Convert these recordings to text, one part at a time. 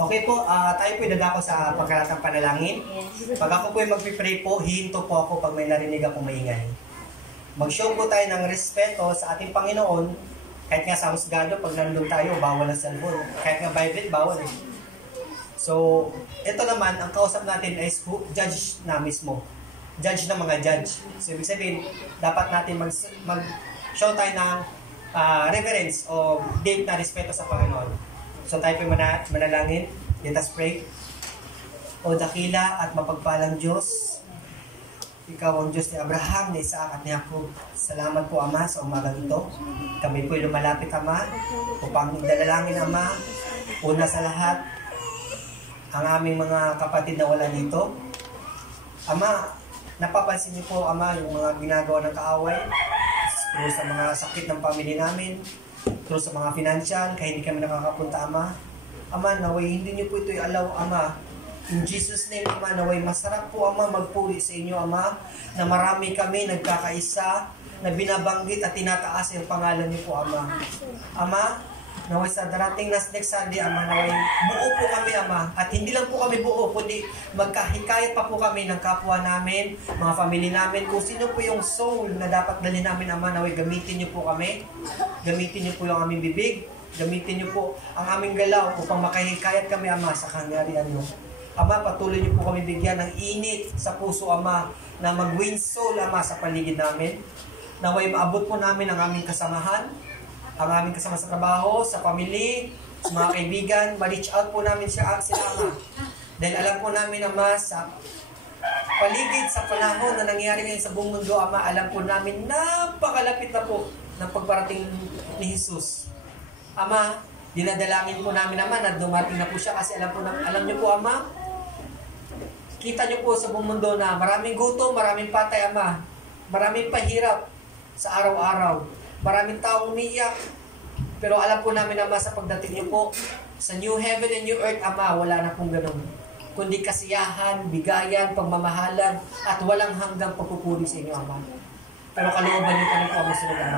Okay po, tayo po dadako sa pagkalatang panalangin. Pag ako po ay magpipray po, hihinto po ako pag may narinig akong maingay. Mag-show po tayo ng respeto sa ating Panginoon, kahit nga sa husgado, pag nandun tayo, bawal ang cellphone. Kahit nga Bible, bawal eh. So, ito naman, ang kausap natin is judge na mismo. Judge ng mga judge. So, ibig sabihin, dapat natin mag-show tayo ng reverence o deep na respeto sa Panginoon. So tayo po manalangin. Let us pray. O dakila at mapagpalang Diyos, Ikaw ang Diyos ni Abraham, ni Isaac at ni Jacob. Salamat po, Ama, sa umagang ito. Kami po'y lumalapit, Ama, upang idalangin, Ama, una sa lahat, ang aming mga kapatid na wala dito. Ama, napapansin niyo po, Ama, yung mga ginagawa ng kaaway, pero sa mga sakit ng pamilya namin, pero sa mga financial, kaya hindi kami nakakapunta, Ama. Ama, naway, hindi niyo po ito i-allow, Ama. In Jesus' name, Ama, naway, masarap po, Ama, magpuri sa inyo, Ama, na marami kami nagkakaisa, na binabanggit at tinataas yung pangalan niyo po, Ama. Ama, naway sa darating na next Sunday, Ama, naway, buo po kami, Ama. At hindi lang po kami buo, kundi magkahikayat pa po kami ng kapwa namin, mga family namin, kung sino po yung soul na dapat dalhin namin, Ama, naway, gamitin niyo po kami. Gamitin niyo po yung aming bibig. Gamitin niyo po ang aming galaw upang makahikayat kami, Ama, sa kangyarihan niyo. Ama, patuloy niyo po kami bigyan ng init sa puso, Ama, na mag-win soul, Ama, sa paligid namin. Naway maabot po namin ang aming kasamahan, ang aming kasama sa trabaho, sa family, sa mga kaibigan, ma-reach out po namin sila, Ama. Dahil alam po namin, Ama, sa paligid, sa panahon na nangyari ngayon sa buong mundo, Ama, alam po namin napakalapit na po ng pagparating ni Jesus. Ama, dinadalangin po namin, Ama, na dumating na po siya kasi alam niyo po, Ama, kita niyo po sa buong mundo na maraming gutom, maraming patay, Ama, maraming pahirap sa araw-araw. Maraming taong umiiyak. Pero alam po namin, Ama, sa pagdating niyo po sa new heaven and new earth, Ama, wala na pong ganun. Kundi kasiyahan, bigayan, pagmamahalan, at walang hanggang pagpupuri sa inyo, Ama. Pero kalooban niyo pa rin po kami sa lugar.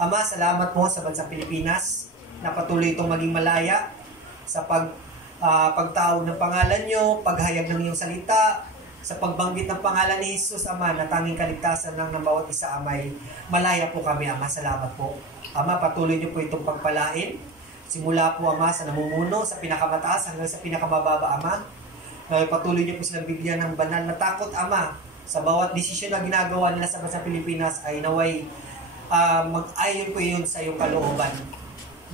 Ama, salamat po sa bansang Pilipinas na patuloy itong maging malaya sa pagtawag ng pangalan niyo, paghayag ng iyong salita, sa pagbanggit ng pangalan ni Jesus, Ama, na tanging kaligtasan lang ng bawat isa, Amay. Malaya po kami, Ama. Salamat po. Ama, patuloy niyo po itong pagpalain. Simula po, Ama, sa namumuno, sa pinakamataas hanggang sa pinakamababa, Ama. Patuloy niyo po silang bigyan ng banal na takot, Ama. Sa bawat desisyon na ginagawa nila sa bansang Pilipinas ay naway mag-ayon po yun sa iyong kalooban.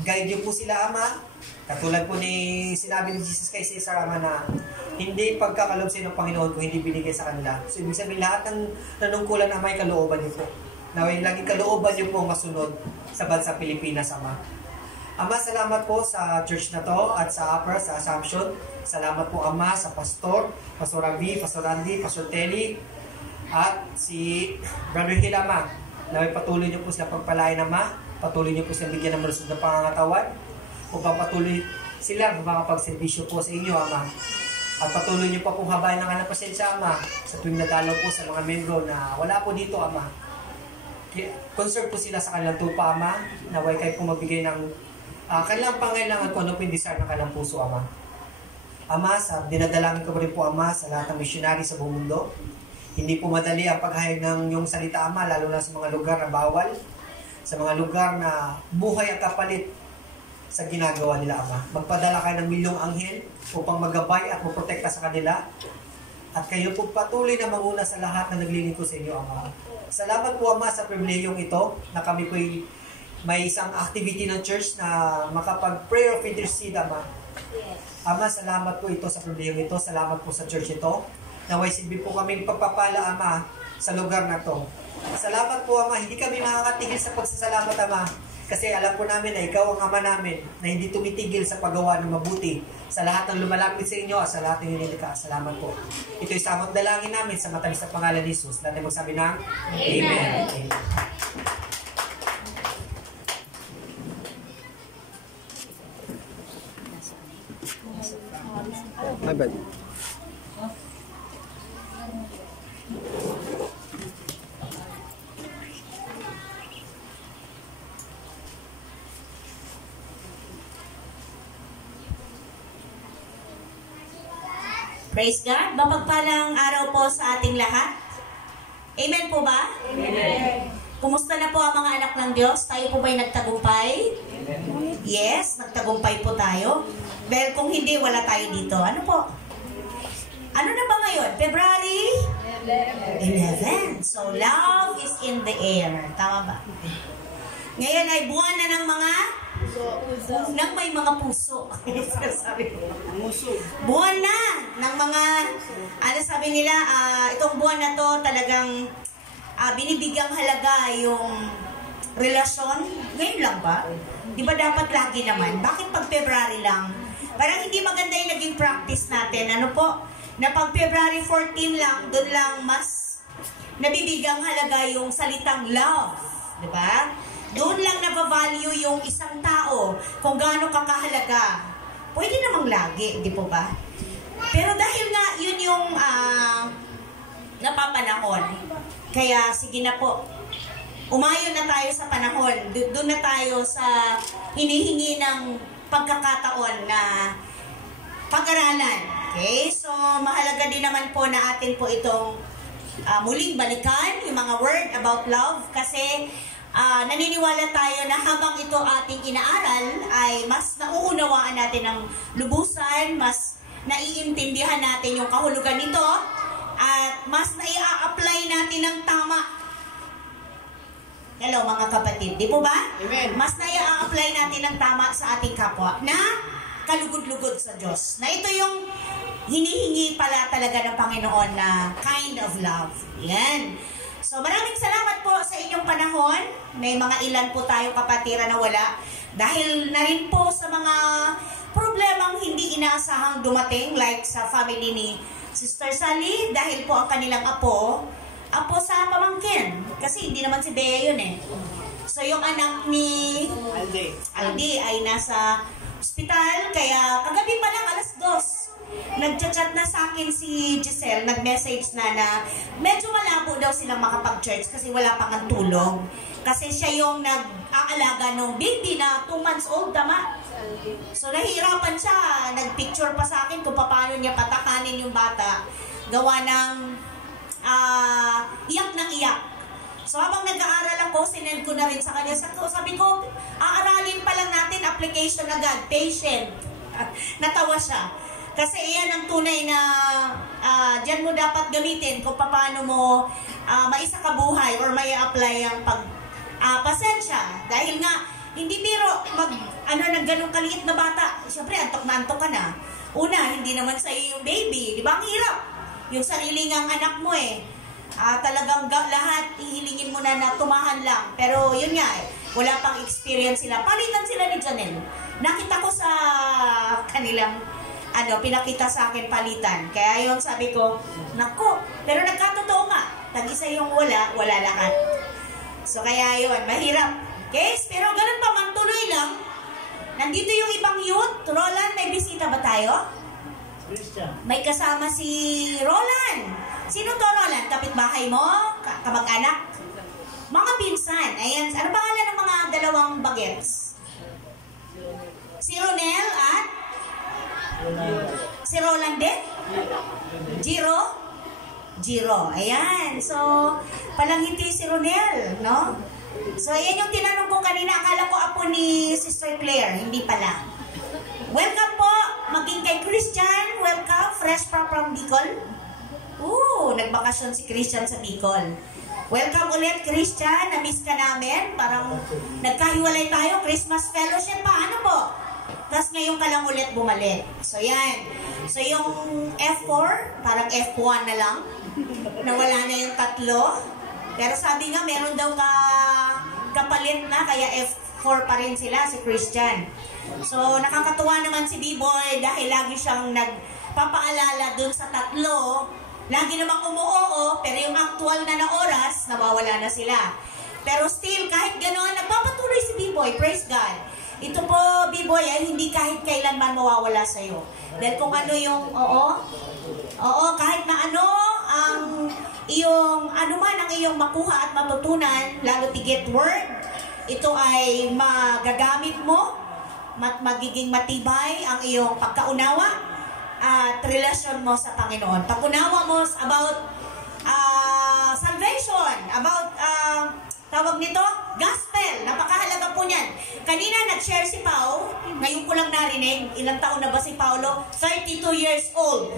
Guide niyo po sila, Ama. Katulad po ni sinabi ni Jesus kay Cesar, Ama, na hindi pagkakalob sa ng Panginoon kung hindi binigay sa kanila. So, ibig sabihin, lahat ng nanungkulan na may kalooban niyo po. Na laging kalooban niyo po masunod sa bansang Pilipinas, Ama. Ama, salamat po sa church na to at sa Upper, sa Assumption. Salamat po, Ama, sa Pastor, Pastor Ravi, Pastor Randy, Pastor Telly, at si Brother Hill, Ama. Na patuloy niyo po sila pagpalain, Ama. Patuloy niyo po sila bigyan ng malusog na pangangatawan upang patuloy sila makapagservisyo po sa inyo, Ama. At patuloy niyo pa pong habayan ng anak pasensya, Ama, sa tuwing nadalaw po sa mga membro na wala po dito, Ama. Conserve po sila sa kanilang tupa, Ama, na huwag kayo po magbigay ng kanilang pangailangan kung ano po yung desire ng kanilang puso, Ama. Ama, dinadalangin ko rin po, Ama, sa lahat ng missionary sa buong mundo. Hindi po madali ang paghayag ng iyong salita, Ama, lalo na sa mga lugar na bawal, sa mga lugar na buhay at kapalit sa ginagawa nila, Ama. Magpadala kayo ng milyong anghel upang magabay at maprotekta sa kanila. At kayo po patuloy na manguna sa lahat na naglilingkod sa inyo, Ama. Salamat po, Ama, sa pribilehiyong ito na kami po may isang activity ng church na makapag-prayer of intercede, Ama. Ama, salamat po ito sa pribilehiyong ito. Salamat po sa church ito. Naway silbi po kaming pagpapala, Ama, sa lugar na to. Salamat po, Ama. Hindi kami makakatigil sa pagsasalamat, Ama. Kasi alam po namin na ikaw ang Ama namin na hindi tumitigil sa paggawa ng mabuti sa lahat ng lumalapit sa inyo at sa lahat ng inilikha. Salamat po. Ito'y samot dalangin namin sa matamis na pangalan ni Jesus. Natin magsabi ng Amen. Amen. My bad. Praise God. Mapagpalang araw po sa ating lahat. Amen po ba? Amen. Kumusta na po ang mga anak ng Diyos? Tayo po ba'y nagtagumpay? Yes, nagtagumpay po tayo. Well, kung hindi, wala tayo dito. Ano po? Ano na ba ngayon? February 11. So, love is in the air. Tama ba? Ngayon ay buwan na ng mga nang may mga puso. Sabi ko. Buwan na ng mga, ano sabi nila, itong buwan na to talagang binibigyang halaga yung relasyon. Ngayon lang ba? Di ba dapat lagi naman? Bakit pag February lang? Parang hindi maganda yung naging practice natin. Ano po? Na pag February 14 lang, doon lang mas nabibigyang halaga yung salitang love. Di ba? Doon lang nabavalue yung isang tao kung gaano kakahalaga. Pwede namang lagi, di po ba? Pero dahil nga yun yung napapanahon, kaya sige na po, umayon na tayo sa panahon. Doon na tayo sa hinihingi ng pagkakataon na pag-aralan. Okay? So, mahalaga din naman po na atin po itong muling balikan, yung mga word about love, kasi naniniwala tayo na habang ito ating inaaral ay mas nauunawaan natin ng lubusan, mas naiintindihan natin yung kahulugan nito, at mas nai-apply natin ng tama. Hello mga kapatid, di po ba? Amen. Mas nai-apply natin ng tama sa ating kapwa na kalugod-lugod sa Diyos. Na ito yung hinihingi pala talaga ng Panginoon na kind of love. Yan. So maraming salamat po sa inyong panahon. May mga ilan po tayo kapatira na wala. Dahil na rin po sa mga problemang hindi inaasahang dumating, like sa family ni Sister Sally, dahil po ang kanilang apo sa pamangkin. Kasi hindi naman si Bea yun eh. So yung anak ni Aldi ay nasa ospital, kaya kagabi pa lang 2:00. Nagchat-chat na sa akin si Giselle, nag-message na medyo malabo daw silang makapag-church kasi wala pang ang tulog. Kasi siya yung nag-aalaga ng baby na 2 months old, tama? So nahihirapan siya, nag-picture pa sa akin kung paano niya patakanin yung bata. Gawa ng iyak ng iyak. So habang nag-aaral ako, sinend ko na rin sa kanya. Sabi ko, aaralin pa lang natin, application agad, patient. Natawa siya. Kasi iyan ang tunay na dyan mo dapat gamitin kung paano mo maisakabuhay or may apply ang pasensya. Dahil nga, hindi biro ng ganong kaliit na bata. Siyempre, antok na antok ka na. Una, hindi naman sa'yo yung baby. Di ba? Ang hirap. Yung sarili ngang anak mo eh. Talagang lahat ihilingin mo na tumahan lang. Pero yun nga eh, wala pang experience sila. Palitan sila ni Janelle. Nakita ko sa kanilang pinakita sa akin palitan. Kaya yun sabi ko, nako, pero nagkatotoo nga. Tag-isa yung wala lahat. So kaya yun, mahirap. Okay, pero ganun pa man, tuloy lang. Nandito yung ibang youth. Roland, may bisita ba tayo? May kasama si Roland. Sino to, Roland? Kapitbahay mo? Kamag-anak? Mga pinsan. Ayan, ano pangalan ng mga dalawang bagets? Si Ronel at si Roland din? Jiro. Ayan. So, palangiti si Ronel, no? So, ayan yung tinanong ko kanina. Akala ko apo ni Sister Claire. Hindi pala. Welcome po. Maging kay Christian. Welcome. Fresh from Bicol. Nagbakasyon si Christian sa Bicol. Welcome ulit, Christian. Na-miss ka namin. Parang nagkahiwalay tayo. Christmas fellowship pa. Ano po? Tapos ngayon ka lang ulit bumalik. So, yan. So, yung F4, parang F1 na lang. Nawala na yung 3. Pero sabi nga, meron daw kapalit na, kaya F4 pa rin sila, si Christian. So, nakakatuwa naman si B-Boy dahil lagi siyang nagpapaalala dun sa 3. Lagi namang umuoo, pero yung actual na oras, nawawala na sila. Pero still, kahit gano'n, nagpapatuloy si B-Boy. Praise God. Ito po, B-Boy, ay hindi kahit kailanman mawawala sa'yo. Dahil kung ano yung, kahit na ang iyong makuha at matutunan, lalo tigit word, ito ay magagamit mo, magiging matibay ang iyong pagkaunawa, at relasyon mo sa Panginoon. Pag-unawa mo about salvation, about tawag nito, gospel. Napakahalaga po niyan. Kanina nag-share si Pao, ngayon ko lang narinig, ilang taon na ba si Paulo? 32 years old.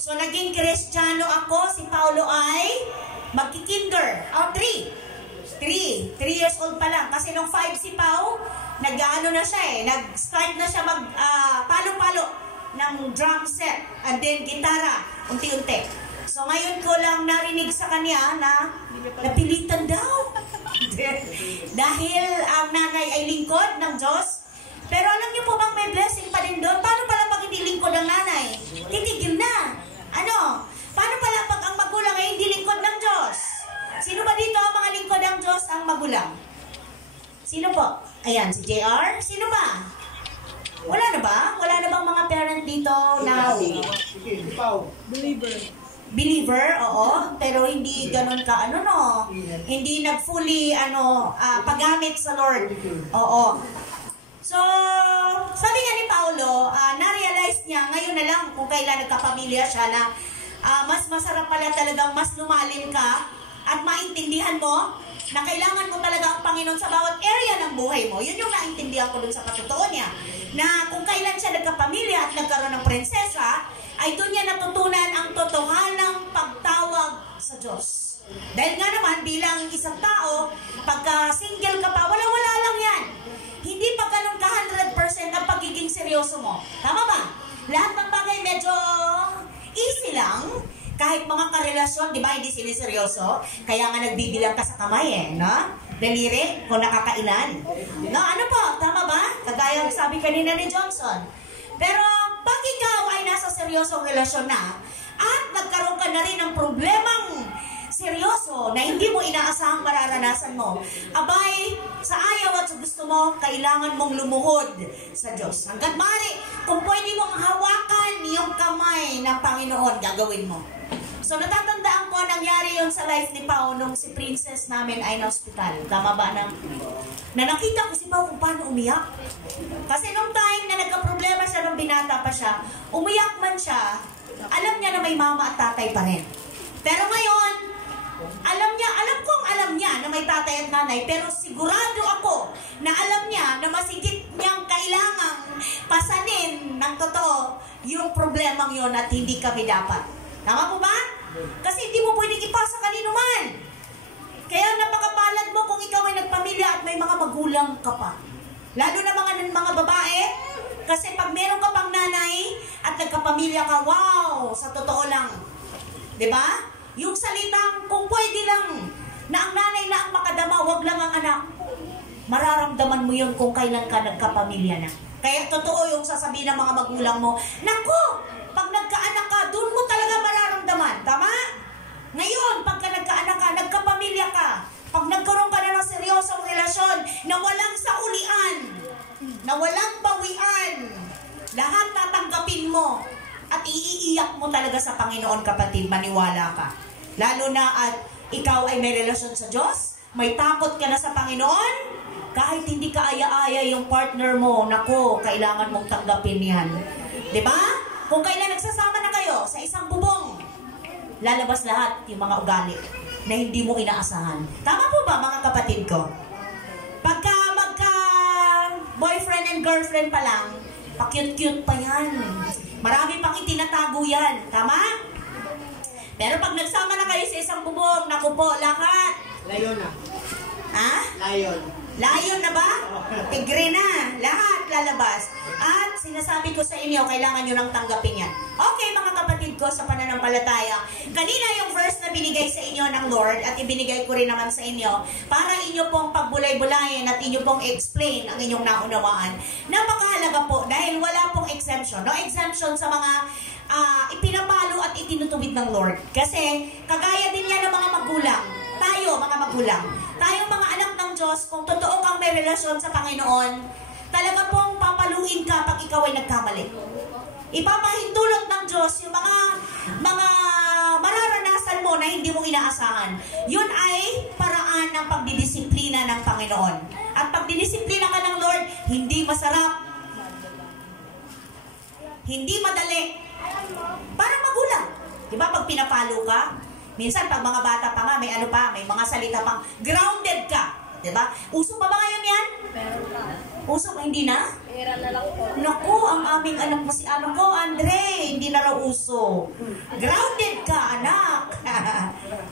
So naging Kristiyano ako, si Paulo ay magkikinder. 3 years old pa lang. Kasi nung 5 si Pao, nag-ano na siya nag-start na siya mag palo-palo ng drum set and then gitara, unti-unti. So ngayon ko lang narinig sa kanya na napilitan daw. Dahil ang nanay ay lingkod ng Diyos. Pero alam niyo po bang may blessing pa din doon? Paano pala pag hindi lingkod ang nanay? Titigil na. Ano? Paano pala pag ang magulang ay hindi lingkod ng Diyos? Sino ba dito ang mga lingkod ng Diyos ang magulang? Sino po? Ayan, si JR. Sino ba? Wala na ba? Wala na bang mga parent dito na believer, oo, pero hindi ganun ka, hindi nag-fully, paggamit sa Lord. Oo. So, sabi nga ni Paulo, na-realize niya, ngayon na lang, kung kailan nagkapamilya siya, na mas masarap pala talagang mas lumalim ka at maintindihan mo na kailangan mo talaga ang Panginoon sa bawat area ng buhay mo. Yun yung naintindihan ko dun sa patotoo niya. Na kung kailan siya nagkapamilya at nagkaroon ng prinsesa, ay doon niya natutunan ang totohanang pagtawag sa Diyos. Dahil nga naman, bilang isang tao, pagka single ka pa, wala-wala lang yan. Hindi pa ganun ka 100% ang pagiging seryoso mo. Tama ba? Lahat ng bagay medyo easy lang. Kahit mga karelasyon, di ba, hindi siniseryoso. Kaya nga nagbibilang ka sa kamay no? Daliri, kung nakakailan. No, ano po? Tama ba? Kagaya sabi kanina ni Johnson. Pero pag ikaw ay nasa seryosong relasyon na at nagkaroon ka na rin ng problemang seryoso na hindi mo inaasahang mararanasan mo, abay, sa ayaw at sa gusto mo, kailangan mong lumuhod sa Diyos. Hanggat maaari, kung pwede mong hawakan yung kamay ng Panginoon, gagawin mo. So, natatandaan ko, nangyari yon sa life ni Pao nung si princess namin ay na-hospital. Tama ba? Na nakita ko si Pao kung paano umiyak. Kasi nung time na nagka-problema siya nung binata pa siya, umiyak man siya, alam niya na may mama at tatay pa rin. Pero ngayon, alam niya na may tatay at nanay, pero sigurado ako na alam niya na masigit niyang kailangang pasanin ng totoo yung problemang yon at hindi kami dapat. Tama po ba? Kasi hindi mo pwedeng ipasa kanino man. Kaya napakapalad mo kung ikaw ay nagpamilya at may mga magulang ka pa. Lalo na mga babae, kasi pag meron ka pang nanay at nagkapamilya ka, wow, sa totoo lang. Diba? Yung salitang kung pwede lang na ang nanay na ang makadama, wag lang ang anak. Mararamdaman mo yun kung kailan ka nagkapamilya na. Kaya totoo yung sasabihin ng mga magulang mo, naku, pag nagkaanak ka, doon mo talaga mararamdaman. Tama? Ngayon, pagka nagkaanak ka, nagkapamilya ka, pag nagkaroon ka na ng seryosong relasyon na walang saulian, na walang bawian, lahat tatanggapin mo at iiiyak mo talaga sa Panginoon, kapatid, maniwala ka. Lalo na at ikaw ay may relasyon sa Diyos, may takot ka na sa Panginoon, kahit hindi ka aya-aya yung partner mo, nako, kailangan mong tanggapin yan. Diba? Kung kailan nagsasama na kayo sa isang bubong, lalabas lahat yung mga ugali na hindi mo inaasahan. Tama po ba, mga kapatid ko? Pagka boyfriend and girlfriend pa lang, pa-cute-cute pa yan. Marami pang itinatago yan. Tama? Pero pag nagsama na kayo sa isang bubong, naku po, lahat. Layon na. Ha? Layon. Layon na ba? Tigre na. Lahat lalabas. At sinasabi ko sa inyo, kailangan nyo nang tanggapin yan. Okay, mga kapatid ko sa pananampalataya. Kanina yung verse na binigay sa inyo ng Lord at ibinigay ko rin naman sa inyo para inyo pong pagbulay-bulayin at inyo pong explain ang inyong naunawaan. Napakahalaga po dahil wala pong exemption. No exemption sa mga ipinapalo at itinutubid ng Lord. Kasi kagaya din yan ng mga magulang. Tayo, mga magulang. Tayong mga anak ng Diyos, kung totoo kang may relasyon sa Panginoon, talaga pong papaluin ka pag ikaw ay nagkamali. Ipapahintulot ng Diyos yung mga mararanasan mo na hindi mo inaasahan. Yun ay paraan ng pagdidisiplina ng Panginoon. At pag didisiplina ka ng Lord, hindi masarap, hindi madali, Parang magulang. Diba pag pinapalo ka, minsan pag mga bata pa nga, may ano pa, may mga salita pang grounded ka. Diba? Uso pa ba ngayon yan? Meron pa. Uso ba? Hindi na? Pera na lang po. Naku, ang aming anak mo si ano ko, Andre, hindi na raw uso. Grounded ka, anak.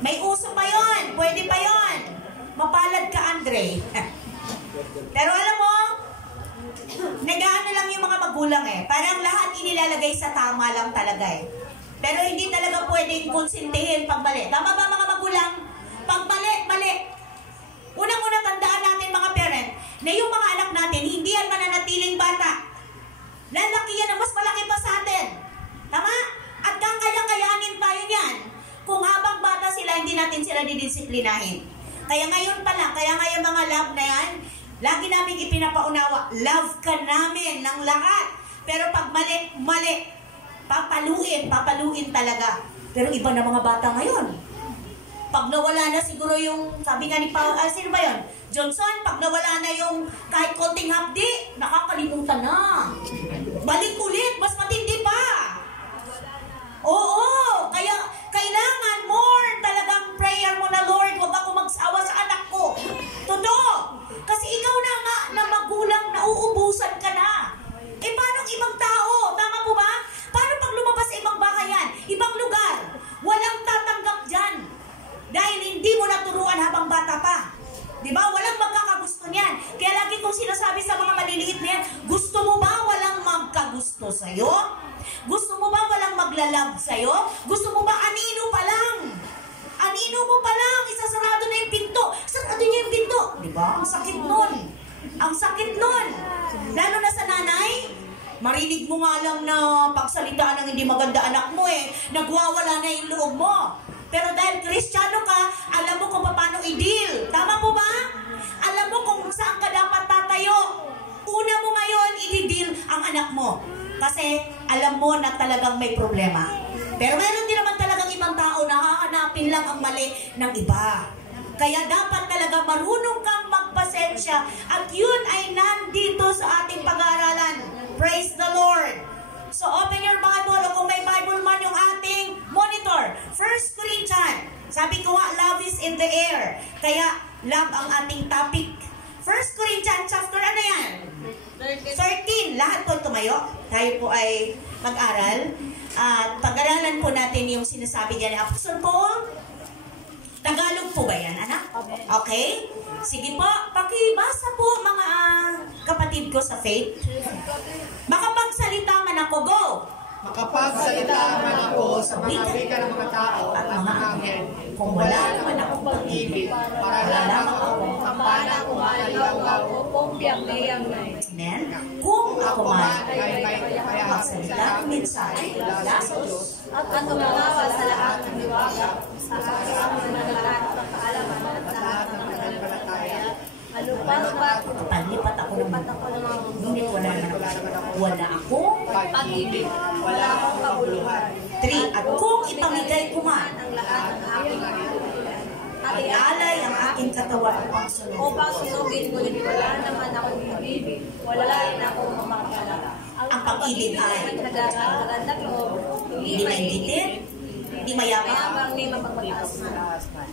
May uso pa yon, pwede pa yon. Mapalad ka, Andre. Pero alam mo, nag-aano lang yung mga magulang eh. Parang lahat inilalagay sa tama lang talaga eh. Pero hindi talaga pwedeng konsintihin pag mali. Tama ba mga magulang? Pag mali, mali. Unang-una tandaan natin mga parent na yung mga anak natin, hindi yan mananatiling bata. Lalaki yan na mas malaki pa sa atin. Tama? At kakaya-kayanin tayo niyan. Kung habang bata sila, hindi natin sila didisiplinahin. Kaya ngayon pala, kaya ngayon mga love na yan, lagi namin ipinapaunawa, love ka namin ng lahat. Pero pag mali, mali. Papaluin talaga. Pero iba na mga bata ngayon. Pag nawala na siguro yung, sabi nga ni Paul, sino ba yun? Johnson, pag nawala na yung kahit konting hapdi, nakakalimutan na. Balik ulit, mas matindi pa. Oo, kaya kailangan more talagang prayer mo na, Lord, huwag ako magsawa sa anak ko. Totoo. Kasi ikaw na nga na magulang, nauubusan ka na. Eh, paano ibang tao? Tama po ba? Paano pag lumabas sa ibang bahayan, ibang lugar? Walang tatanggap dyan. Dahil hindi mo naturuan habang bata pa. Diba? Walang magkakagusto niyan. Kaya lagi kong sinasabi sa mga maliliit na yan, gusto mo ba walang magkagusto sa'yo? Gusto mo ba walang maglalab sa'yo? Gusto mo ba anino pa lang? Anino mo pa lang, isasarado na yung pinto. Sarado niya yung pinto. Diba? Ang sakit nun. Ang sakit nun. Lalo na sa nanay, marinig mo nga lang na pagsalita ng hindi maganda anak mo eh, nagwawala na yung loob mo. Pero dahil Kristiyano ka, alam mo kung paano i-deal. Tama po ba? Alam mo kung saan ka dapat tatayo. Una mo ngayon, i-deal ang anak mo. Kasi alam mo na talagang may problema. Pero meron din naman talagang ibang tao na hahanapin lang ang mali ng iba. Kaya dapat talaga marunong kang magpasensya. At yun ay nandito sa ating pag-aaralan. Praise the Lord. So open your Bible, o kung may Bible man yung ating monitor. 1 Corinthians. Sabi ko nga, love is in the air. Kaya love ang ating topic. 1 Corinthians chapter ano yan? 13. Lahat po tumayo. Tayo po ay mag-aral. At pag-aralan po natin yung sinasabi niya ni Apostol Paul. Tagalog po ba yan, anak? Okay? Sige po, pakibasa po mga kapatid ko sa faith. Makapagsalita man ako, go! Makapagsalita man ako sa mga wika ng mga tao at mga anghel, kung wala naman akong pag-ibig, para lamang akong kampana kung malalaw o pumpyang niyang na. Amen? Kung ako man ay magsalita ng mensahe mula sa Diyos At tumawa sa lahat ng liwaga, sa kasama ng lahat ng kaalaman at lahat ng pananampalataya. Alupat Panlipat ako ng ngunit wala ako pag-ibig, wala akong kabuluhan. 3. At kung ipamigay ko man Ang lahat ng aking at ialay ang aking katawan upang sunod. upang sunugin, ngunit wala naman akong pag-ibig, wala rin akong mapagkalala. Ang pag-ibig ay nagagandang loob, hindi maingitin, hindi mayabang. mayabang ni mapagmataas man.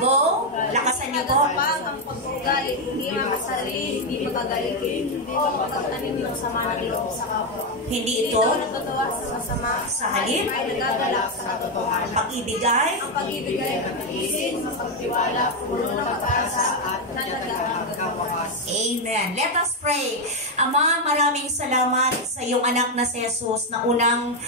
Go, lakasan niyo po. Pag ang pag-ugali, hindi makasarili, hindi magagalitin, hindi magpagtanim ng sama ng loob sa kapwa. Hindi Hindi ito natutuwa sa masama, sa halip. ay nagagalak sa katotohanan. Pag-ibig ay Ang pag-ibig ay matiisin, mapagtiwala, puno ng pag-asa, at nalagaan hanggang wakas. Amen. Let us pray. Ama, maraming salamat sa iyong anak na si Jesus na unang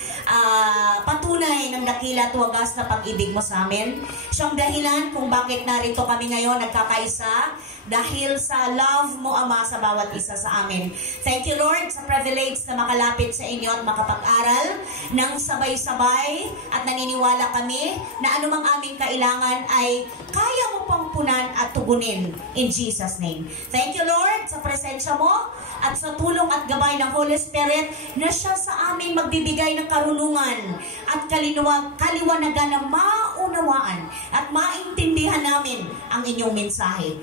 patunay ng dakila at wagas na pag-ibig mo sa amin. Siyang dahilan kung bakit narito kami ngayon nagkakaisa dahil sa love mo, Ama, sa bawat isa sa amin. Thank you, Lord, sa privilege na makalapit sa inyo at makapag-aral ng sabay-sabay at naniniwala kami na anumang aming kailangan ay kaya mo pang punan at tugunin in Jesus' name. Thank you, Lord, sa presensya mo at sa tulong at gabay ng Holy Spirit na siya sa amin magbibigay ng karunungan at kaliwanagan na maunawaan at maintindihan namin ang inyong mensahe.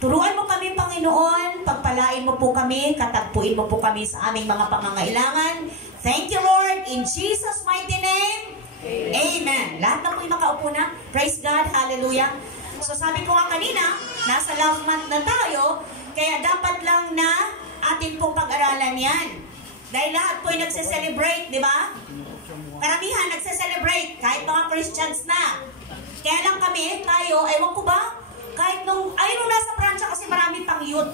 Turuan mo kami, Panginoon. Pagpalain mo po kami. Katagpuin mo po kami sa aming mga pangangailangan. Thank you, Lord. In Jesus' mighty name. Amen. Lahat na po yung makaupo na. Praise God. Hallelujah. So sabi ko nga kanina, nasa love month na tayo, kaya dapat lang na atin pong pag-aralan yan. Dahil lahat po yung nagse-celebrate, di ba? Karamihan nagse-celebrate, kahit mga Christians na. Kaya lang kami, tayo, ewan ko ba, kahit nung nasa Pransya kasi marami pang youth.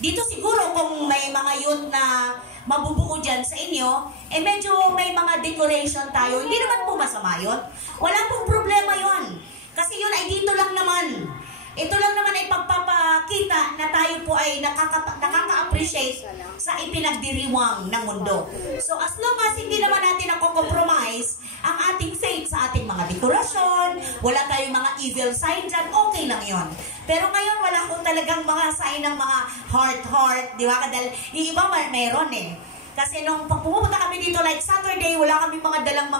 Dito siguro kung may mga youth na mabubuo dyan sa inyo, medyo may mga decoration tayo. Hindi naman po masama yun. Wala pong problema yun. Kasi yun ay dito lang naman. Ito lang naman ay pagpapakita na tayo po ay nakaka-appreciate sa ipinagdiriwang ng mundo. So as long as hindi naman natin compromise ang ating faith sa ating mga dekorasyon, wala tayong mga evil sign dyan, okay lang yon. Pero ngayon wala akong talagang mga sign ng mga heart, di ba? Dahil yung iba meron eh. Kasi nung pumunta kami dito like Saturday, wala kami mga dalang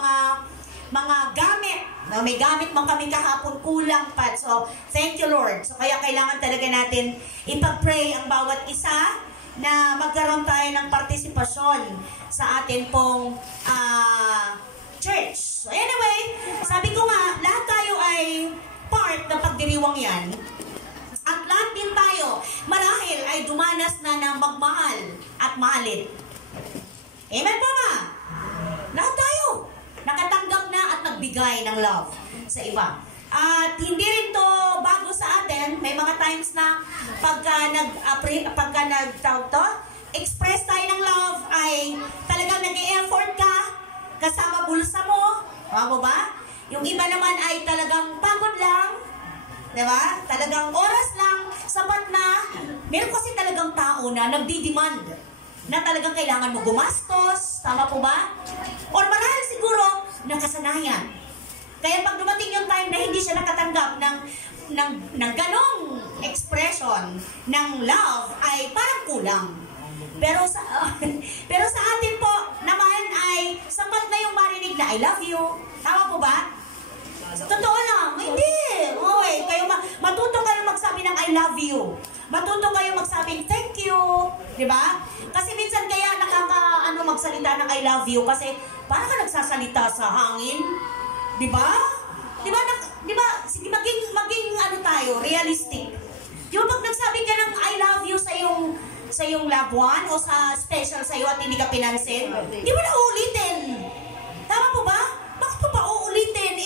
mga gamit. No, may gamit man kami kahapon, kulang pa. So, thank you, Lord. So, kaya kailangan talaga natin ipag-pray ang bawat isa na magkaroon tayo ng partisipasyon sa atin pong church. So, anyway, sabi ko nga, lahat tayo ay part ng pagdiriwang yan. At lahat din tayo, marahil ay dumanas na ng magmahal at mahalin. Amen po ba? Lahat tayo nakatanggap na at nagbigay ng love sa iba. At hindi rin to bago sa atin. May mga times na pagka express tayo ng love ay talagang nag-e-effort ka kasama bulsa mo. Tama ba? Yung iba naman ay talagang pagod lang. Diba? Talagang oras lang, sapat na. Meron kasi talagang tao na nagdi-demand na talagang kailangan mo gumastos. Tama po ba? Or marahil siguro, nakasanayan. Kaya pag dumating yung time na hindi siya nakatanggap ng ganong expression ng love, ay parang kulang. Pero sa atin po naman ay sapat na yung marinig na I love you. Tama po ba? Totoo lang. Hindi. Okay. Kayo matuto kayo magsabi ng I love you. Matuto kayo magsabing thank you. Diba? Kasi minsan kaya magsalita ng I love you kasi parang ka nagsasalita sa hangin. Diba? Diba? Sige, maging tayo, realistic. Diba pag nagsabi ka ng I love you sa iyong loved one o sa special sa iyo at hindi ka pinansin, di mo na uulitin. Tama po ba? Bakit po pa uulitin?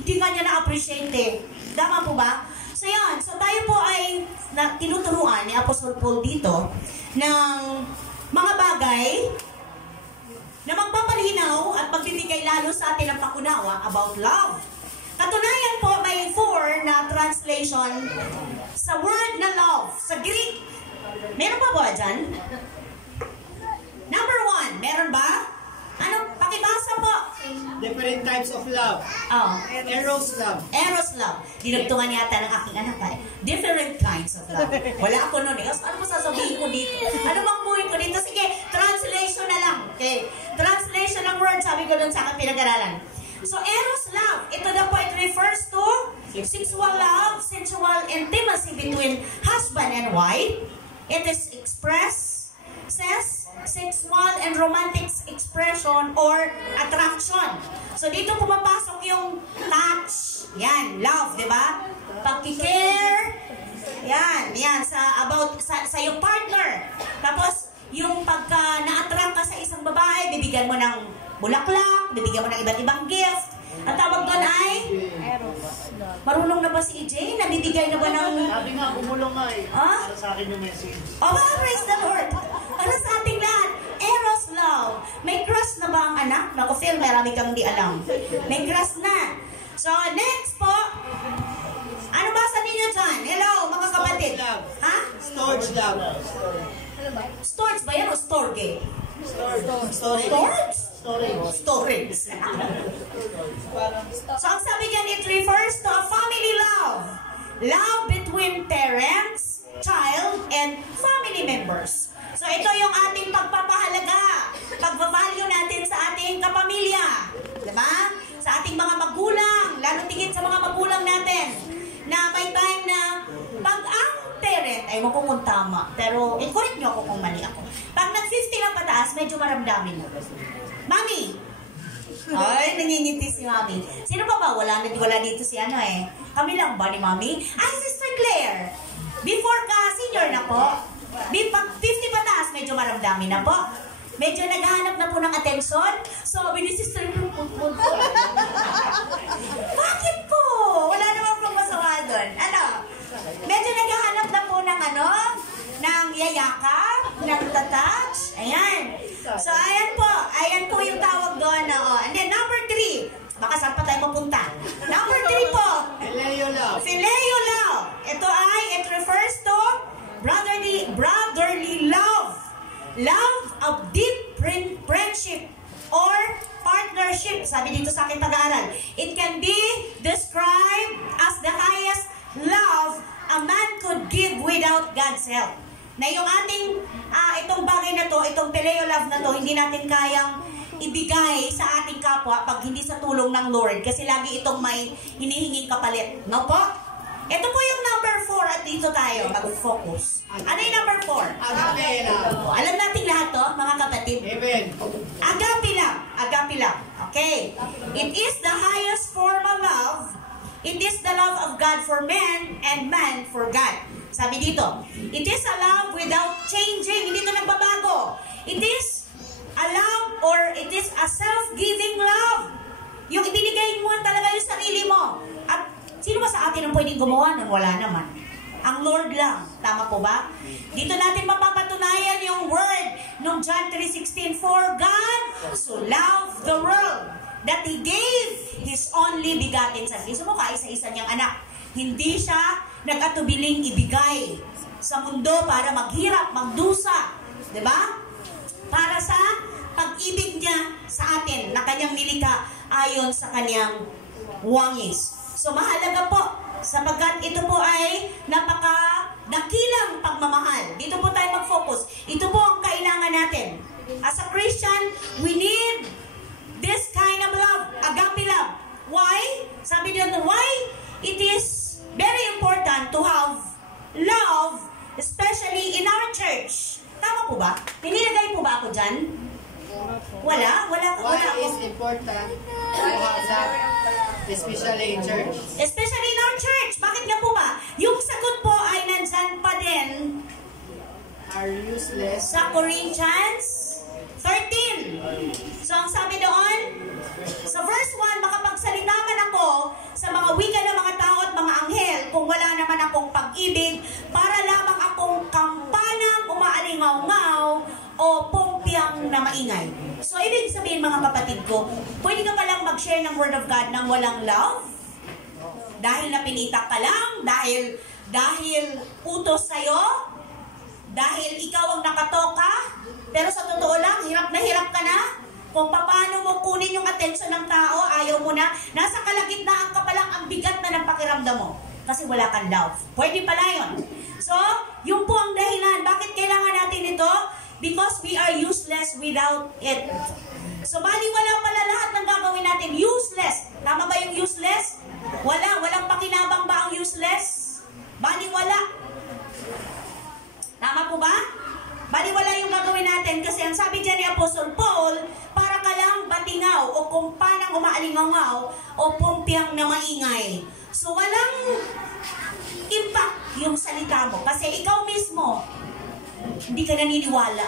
Hindi nga niya na-appreciate eh. Tama po ba? So yan, so tayo po ay tinuturuan ni Apostle Paul dito ng mga bagay na magpapalinaw at magbibigay lalo sa atin ng pakunawa about love. Katunayan po, may 4 na translation sa word na love, sa Greek. Meron pa ba dyan? Number 1, meron ba? Pakibasa po. Different types of love. Oh. Eros love. Eros love. Dinagtungan yata ng aking anak ay. Different kinds of love. Wala ako nun eh. Ano mo sasabihin ko dito? Ano bang buhin ko dito? Sige, translation na lang. Okay. Translation ng word, sabi ko dun sa aking pinag-aralan. So, eros love. Ito na po, it refers to sexual love, sensual intimacy between husband and wife. It is says sexual and romantic expression or attraction. So dito pumapasok yung touch. Yan, love, di ba? Pagki-care. Yan sa yung partner. Tapos yung pagka na-attract ka sa isang babae, bibigyan mo ng bulaklak, bibigyan mo ng iba't ibang gift. Ang tawag doon ay marunong na ba si EJ? Nabibigay na ba ng... Sabi nga, bumulong nga eh. Ah? Para sa akin yung message. Praise the Lord. Para sa ating lahat, eros love. May crush na ba ang anak? Naku, Phil, marami kang di alam. May crush na. So, next po. Ano basa ninyo dyan? Hello, mga kapatid. Love. Ha? Storage love. Storage ba yan o storge? Storage. Storage. So, ang sabi dyan, it refers to a family love. Love between parents, child, and family members. So, ito yung ating pagpapahalaga. Pagbavalue natin sa ating kapamilya. Diba? Sa ating mga magulang. Lalo tigit sa mga magulang natin. Na may time na pag ang parents pataas, medyo maramdamin na. Mami! Ay, nangingiti si Mami. Sino pa ba? Wala dito si ano eh. Kami lang ba ni Mami? Ay, Sister Claire! Before ka, senior na po. 50 pataas, medyo maramdamin na po. Medyo naghahanap na po ng atensyon. Sabi ni Sister Claire, bakit po? Wala naman pong masama doon. Ano? Medyo naghahanap na po ng ano? Ng yayakap, ng tatouch. Ayan. So, ayan po yung tawag doon. And then, number 3. Baka saan pa tayo mapunta? Number 3 po. Phileo love. Phileo love. It refers to brotherly love. Love of deep friendship or partnership. Sabi dito sa aking pag-aaral. It can be described as the highest love a man could give without God's help. Na yung ating, itong bagay na to, itong phileo love na to, hindi natin kayang ibigay sa ating kapwa pag hindi sa tulong ng Lord. Kasi lagi itong may hinihinging kapalit. No po? Ito po yung number 4 at dito tayo mag-focus. Ano yung number 4? Agape love. Alam natin lahat to, mga kapatid. Amen. Agape love. Agape love. Okay. It is the highest form of love. It is the love of God for man and man for God. Sabi dito, it is a love without changing. Hindi ito nagbabago. It is a love or it is a self-giving love. Yung ibinigay mo talaga yung sarili mo. At sino ba sa atin ang pwedeng gumawa nun? Wala naman. Ang Lord lang. Tama po ba? Dito natin mapapatunayan yung word nung John 3:16. For God so loved the world that He gave His only begotten Son. Gusto mo kaisa-isa niyang anak. Hindi siya nag-atubiling ibigay sa mundo para maghirap, magdusa. Diba? Para sa pag-ibig niya sa atin na kanyang nilikha ayon sa kanyang wangis. So mahalaga po sapagkat ito po ay napaka-dakilang pagmamahal. Dito po tayo mag-focus. Ito po ang kailangan natin. As a Christian, we need this kind of love, agape love. Why? Sabi niyo, why? It is very important to have love, especially in our church. Tama po ba? Pinilagay po ba ako dyan? Wala Why ako. is important to have love, especially in church? Especially in our church. Bakit nga po ba? Yung sagot po ay nandyan pa din Are useless. sa Corinthians 13. So, ang sabi doon, sa verse 1, makapagsalita man ako sa mga wika ng mga tao at mga anghel kung wala naman akong pag-ibig, para lamang akong kampanang umaalingaw-ngaw o pumpyang na maingay. So, ibig sabihin mga kapatid ko, pwede ka palang mag-share ng Word of God ng walang love? Dahil napilitak ka lang? Dahil utos sa'yo? Dahil ikaw ang nakatoka? Pero sa totoo lang, hirap ka na. Kung paano mo kunin yung atensyon ng tao, ayaw mo na. Nasa kalagitnaan ka pa lang, ang bigat na ng pakiramdam mo. Kasi wala kang love. Pwede pala yun. So, yun po ang dahilan. Bakit kailangan natin ito? Because we are useless without it. So, baliwala pala lahat ng gagawin natin. Useless. Tama ba yung useless? Walang pakinabang ba ang useless? Baliwala. Tama po ba? Baliwala yung gagawin natin kasi ang sabi dyan ni Apostle Paul, para ka lang batingaw o kumpanang umaalingaw o pumpyang na maingay. So walang impact yung salita mo kasi ikaw mismo hindi ka naniniwala.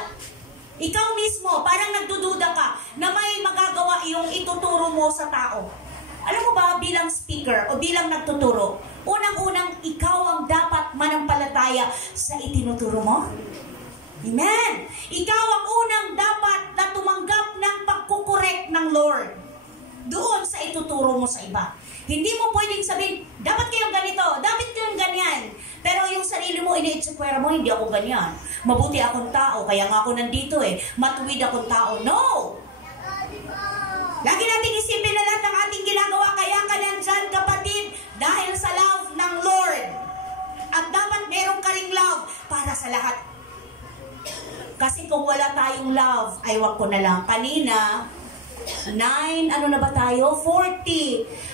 Ikaw mismo parang nagdududa ka na may magagawa yung ituturo mo sa tao. Alam mo ba, bilang speaker o bilang nagtuturo, unang-unang ikaw ang dapat manampalataya sa itinuturo mo. Amen! Ikaw ang unang dapat na tumanggap ng pagkukorek ng Lord doon sa ituturo mo sa iba. Hindi mo pwedeng sabihin, dapat kayong ganito, dapat kayong ganyan. Pero yung sarili mo, ini-explain mo, hindi ako ganyan. Mabuti akong tao, kaya nga ako nandito matuwid akong tao. No! Lagi nating isipin na lahat ng ating ginagawa, kaya ka nandyan, kapatid, dahil sa love ng Lord. At dapat meron ka ring love para sa lahat. Kasi kung wala tayong love, ay wag ko na lang. Kanina, 9, ano na ba tayo? 40.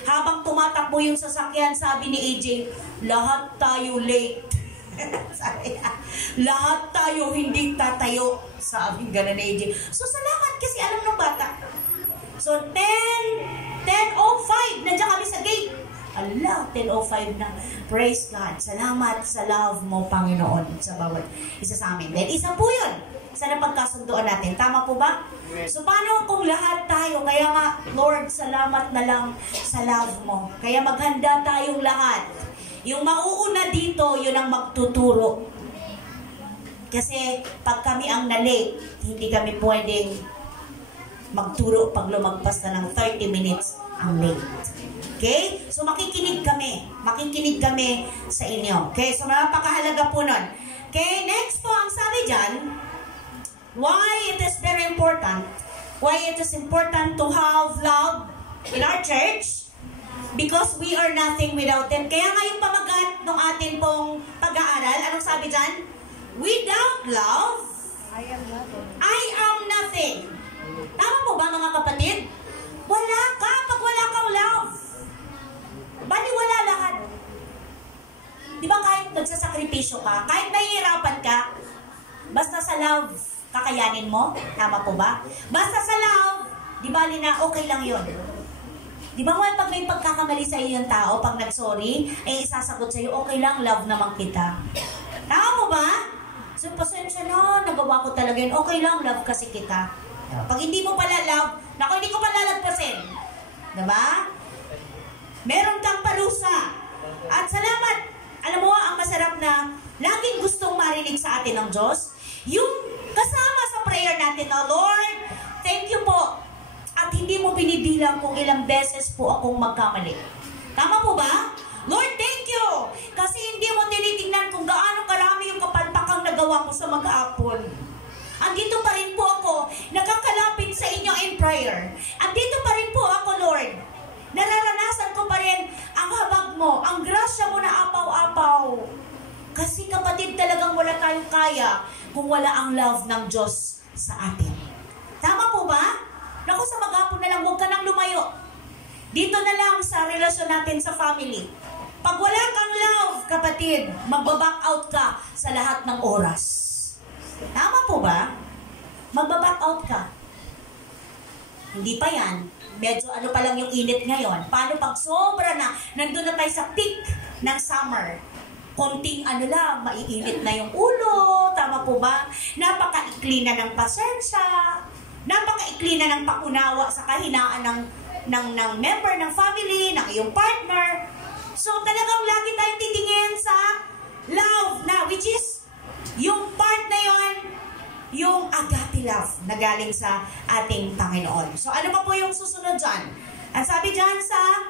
Habang tumatakbo yung sasakyan, sabi ni AJ, lahat tayo late. Sabi niya, lahat tayo hindi tatayo. Sabi ganun na AJ. So salamat kasi alam ng bata. So 10:05, nandiyan kami sa gate. Allah, 10:05 na. Praise God. Salamat sa love mo, Panginoon, sa bawat isa sa amin. Then isa po yun sa napagkasunduan natin. Tama po ba? So paano kung lahat tayo, kaya nga, Lord, salamat na lang sa love mo. Kaya maghanda tayong lahat. Yung mauuna dito, yun ang magtuturo. Kasi pag kami ang na-late, hindi kami pwedeng magturo pag lumagpas na ng 30 minutes ang late. Okay? So makikinig kami sa inyo. Okay? So napakahalaga po nun. Okay? Next po, ang sabi dyan, why it is very important, why it is important to have love in our church, because we are nothing without it. Kaya nga yung pamagat ng atin pong pag-aaral, anong sabi dyan? Without love, I am nothing. Tama po ba mga kapatid? Wala ka pag wala kang love. Bali wala lahat. Di ba kahit nagsasakripisyo ka, kahit nahihirapan ka, basta sa love, kakayanin mo? Tama po ba? Basta sa love, di bali na okay lang yun. Di ba pag may pagkakamali sa iyo yung tao, pag nag-sorry, isasagot sa iyo, okay lang, love naman kita. Tama mo ba? So, pasensya na, nagawa ko talaga yun. Okay lang, love kasi kita. Pag hindi mo pala love, naku, hindi ko pala lagpasin. Diba? Meron kang parusa. At salamat. Alam mo, ang masarap na laging gustong marinig sa atin ng Diyos, yung kasama sa prayer natin na, Lord, thank you po. At hindi mo binibilang kung ilang beses po akong magkamali. Tama po ba? Lord, thank you! Kasi hindi mo tinitingnan kung gaano karami yung kapalpakang nagawa mo sa mag-aapon. Andito pa rin po ako, nakakalapit sa inyo in prayer. Andito pa rin po ako, Lord. Nararanasan ko pa rin ang habag mo, ang grasya mo na apaw-apaw. Kasi kapatid, talagang wala tayong kaya kung wala ang love ng Diyos sa atin. Tama po ba? Naku, sa mag-aapon na lang, huwag ka nang lumayo. Dito na lang sa relasyon natin sa family. Pag wala kang love, kapatid, magbaback out ka sa lahat ng oras. Tama po ba? Magbaback out ka. Hindi pa yan. Medyo ano pa lang yung init ngayon. Paano pag sobra na, nandun na tayo sa peak ng summer. Konting ano lang, maiinit na yung ulo. Tama po ba? Napakaikli na ng pasensya. Napakaikli na ng paunawa sa kahinaan ng member ng family, ng iyong partner. So talagang lagi tayong titingin sa love na, which is yung part na yon, yung agape love na galing sa ating Panginoon. So ano pa po yung susunod dyan? Ang sabi dyan sa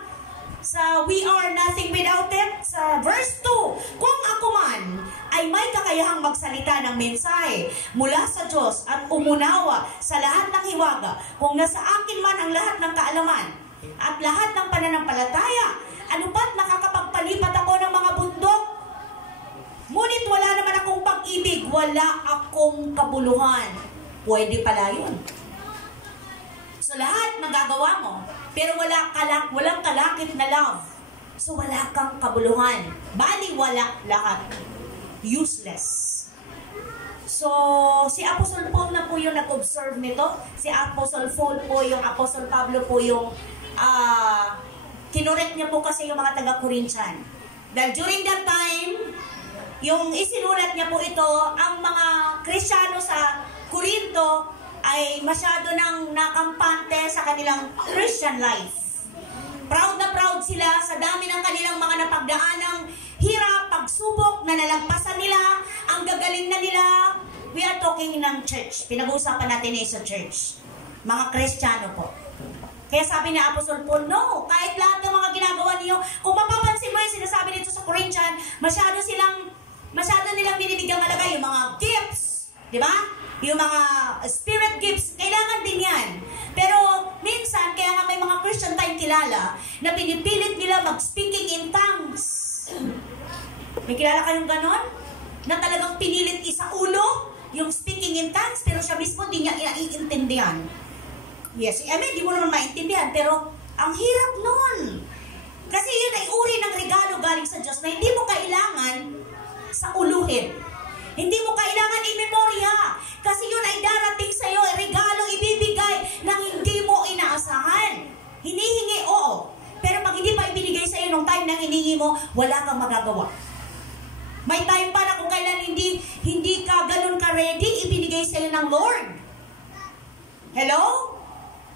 we are nothing without it, sa verse 2, kung ako man ay may kakayahang magsalita ng mensahe mula sa Diyos at umunawa sa lahat ng hiwaga, kung nasa akin man ang lahat ng kaalaman at lahat ng pananampalataya, ano ba't nakakapagpalipat ako ng mga bundok? Ngunit wala naman akong pag-ibig, wala akong kabuluhan. Pwede pala yun. So lahat magagawa mo, pero walang kalakip na love. So wala kang kabuluhan. Bali wala lahat. Useless. So si Apostle Paul na po yung nag-observe nito. Si Apostle Paul po yung, Apostle Pablo po yung kinurek niya po kasi yung mga taga-Corinthian. Dahil during that time, yung isinulat niya po ito, ang mga Kristiyano sa Corinto ay masyado nang nakampante sa kanilang Christian life. Proud na proud sila sa dami ng kanilang mga napagdaanang hirap, pagsubok na nalagpasan nila, ang gagaling na nila. We are talking ng church. Pinag-uusapan natin sa church. Mga Kristiyano po. Kaya sabi ni Apostle Paul, no, kahit lahat ng mga ginagawa niyo, kung mapapansin mo yung sinasabi dito sa Corinthian, masyado nilang binibigyan malaga yung mga gifts, di ba? Yung mga spirit gifts, kailangan din yan. Pero minsan, kaya nga may mga Christian tayong kilala na pinipilit nila mag-speaking in tongues. May kilala kayong ganon? Na talagang pinilit isa ulo yung speaking in tongues, pero siya mismo di niya iintindihan. Yes, di mo naman maintindihan, pero ang hirap nun. Kasi yun ay uri ng regalo galing sa Diyos na hindi mo kailangan sa uluhin. Hindi mo kailangan i-memorya kasi yun ay darating sa'yo, regalong ibibigay ng hindi mo inaasahan. Hinihingi, oo. Pero pag hindi pa ibinigay sa'yo nung time na hinihingi mo, wala kang magagawa. May time pa na kung kailan hindi ka ganun ka ready, ibinigay sa'yo ng Lord. Hello?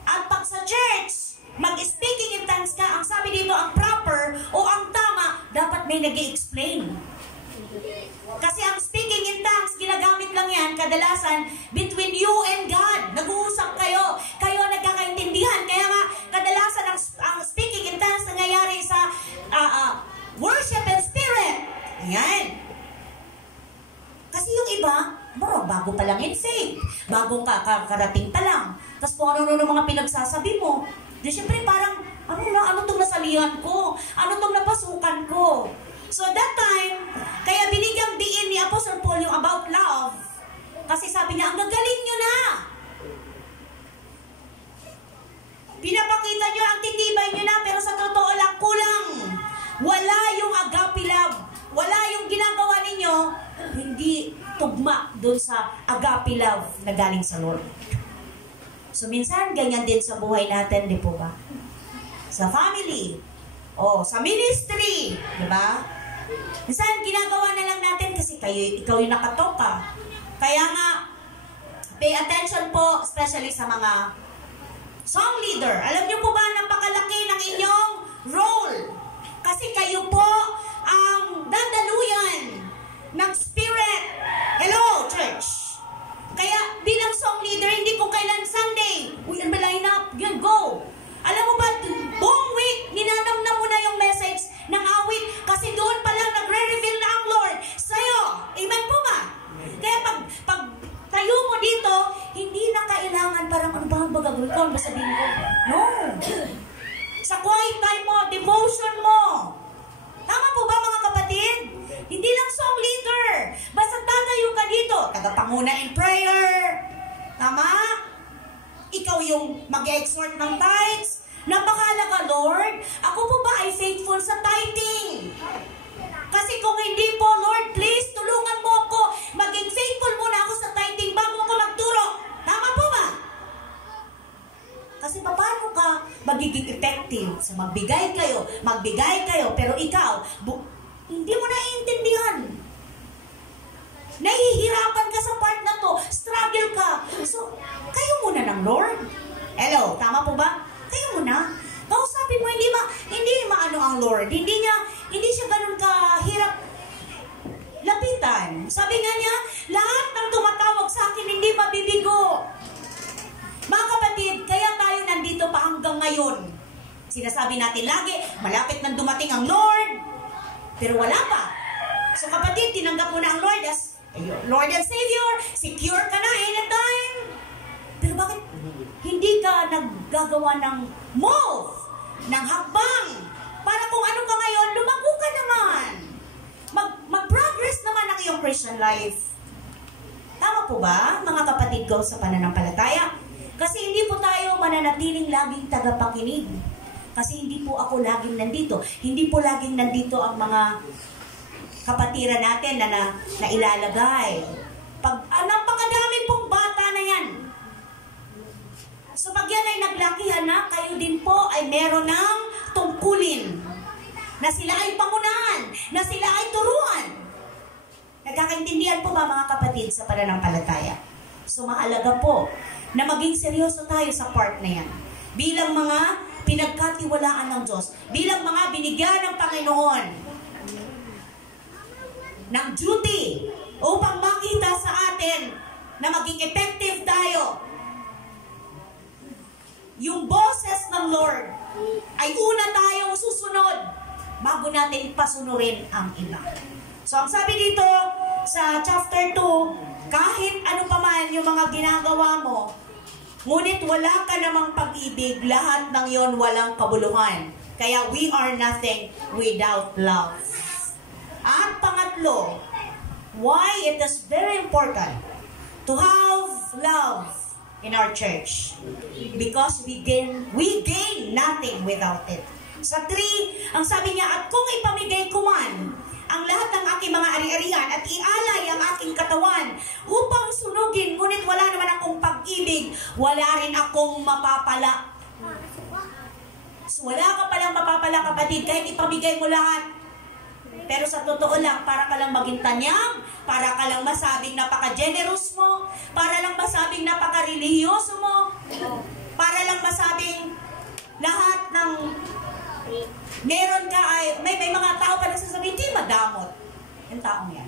At pag sa church, mag-speaking in tongues ka, ang sabi dito, ang proper o ang tama, dapat may nag-i-explain. Kasi ang speaking in tongues, ginagamit lang yan, kadalasan, between you and God. Nag-uusap kayo. Kayo nagkakaintindihan. Kaya nga, kadalasan ang speaking in tongues nangyayari sa worship and spirit. Ayan. Kasi yung iba, bago pa lang in faith. Bagong karating pa lang. Tapos kung ano-ano mga pinagsasabi mo. Di syempre parang, ano itong nasalihan ko? Ano itong napasukan ko? So that time, kaya binigyang diin ni Apostle Paul yung about love. Kasi sabi niya, ang gagaling nyo na. Pinapakita nyo, ang titibay nyo na, pero sa totoo lang, kulang. Wala yung agape love. Wala yung ginagawa ninyo, hindi tugma doon sa agape love na galing sa Lord. So minsan, ganyan din sa buhay natin, di po ba? Sa family, o sa ministry, di ba? Minsan, ginagawa na lang natin kasi ikaw yung nakatoka. Kaya nga, pay attention po, especially sa mga song leader. Alam niyo po ba, napakalaki ng inyong role. Kasi kayo po ang dadaluyan ng spirit. Hello, church. Kaya bilang song leader, hindi ko kailan Sunday. Uy, ang line up. Yun, go. Alam mo ba, buong week, ninanamnam mo na yung message ng awit kasi doon pa lang nagre-reveal na ang Lord sa'yo. Amen po ba? Kaya pag tayo mo dito, hindi na kailangan parang ano ba ang gagawin ko? Ano ba sabihin ko? No. Sa quiet time mo, devotion mo. Tama po ba mga kapatid? Hindi lang song leader. Basta tatayo ka dito, tagapanguna in prayer. Tama? Ikaw yung mag-exhort ng tithes. Napakalaga, Lord. Ako po ba ay faithful sa tithing? Kasi kung hindi po, Lord, please, tulungan mo ako. Maging faithful muna ako sa tithing bago ako magturo. Tama po ba? Kasi paano ka magiging effective? So magbigay kayo, pero ikaw, hindi mo naiintindihan. Nahihirapan ka sa part na to, struggle ka. So, kayo muna ng Lord. Hello, tama po ba? Kayo muna. Kausapin mo, hindi maano ang Lord. Hindi siya ganun kahirap lapitan. Sabi nga niya, lahat ng tumatawag sa akin hindi mabibigo. Mga kapatid, kaya tayo nandito pa hanggang ngayon. Sinasabi natin lagi, malapit nang dumating ang Lord. Pero wala pa. So kapatid, tinanggap mo na ang Lord as Lord and Savior. Secure ka na anytime. Pero bakit hindi ka naggagawa ng move, ng hakbang? Para kung ano ka ngayon, lumago ka naman. Mag-progress naman ang iyong Christian life. Tama po ba, mga kapatid ko sa pananampalataya? Kasi hindi po tayo mananatiling laging tagapakinig. Kasi hindi po ako laging nandito. Hindi po laging nandito ang mga kapatiran natin na ilalagay. Napakadami pong bata na yan. So pag yan ay naglakihan na, kayo din po ay meron ng tungkulin. Na sila ay pangunahan. Na sila ay turuan. Nagkakaintindihan po ba mga kapatid sa pananampalataya? So mahalaga po na maging seryoso tayo sa part na yan. Bilang mga pinagkatiwalaan ng Diyos. Bilang mga binigyan ng Panginoon ng duty upang makita sa atin na maging effective tayo. Yung boses ng Lord ay una tayong susunod bago natin pasunurin ang iba. So ang sabi dito sa chapter 2, kahit ano pa man yung mga ginagawa mo, ngunit wala ka namang pag-ibig, lahat ng yon walang kabuluhan. Kaya we are nothing without love. At pangatlo, why it is very important to have love in our church. Because we gain nothing without it. Sa 3, ang sabi niya, at kung ipamigay ko man ang lahat ng aking mga ari-arian at ialay ang aking katawan upang sunugin, ngunit wala naman akong pag-ibig, wala rin akong mapapala. So, wala ka palang mapapala, kapatid, kahit ipamigay mo lahat. Pero sa totoo lang, para ka lang maging tanyag, para ka lang masabing napaka-generous mo, para lang masabing napaka-relihiyoso mo, para lang masabing lahat ng meron ka ay, may mga tao pa nagsasabi, hindi madamot yung taong yan.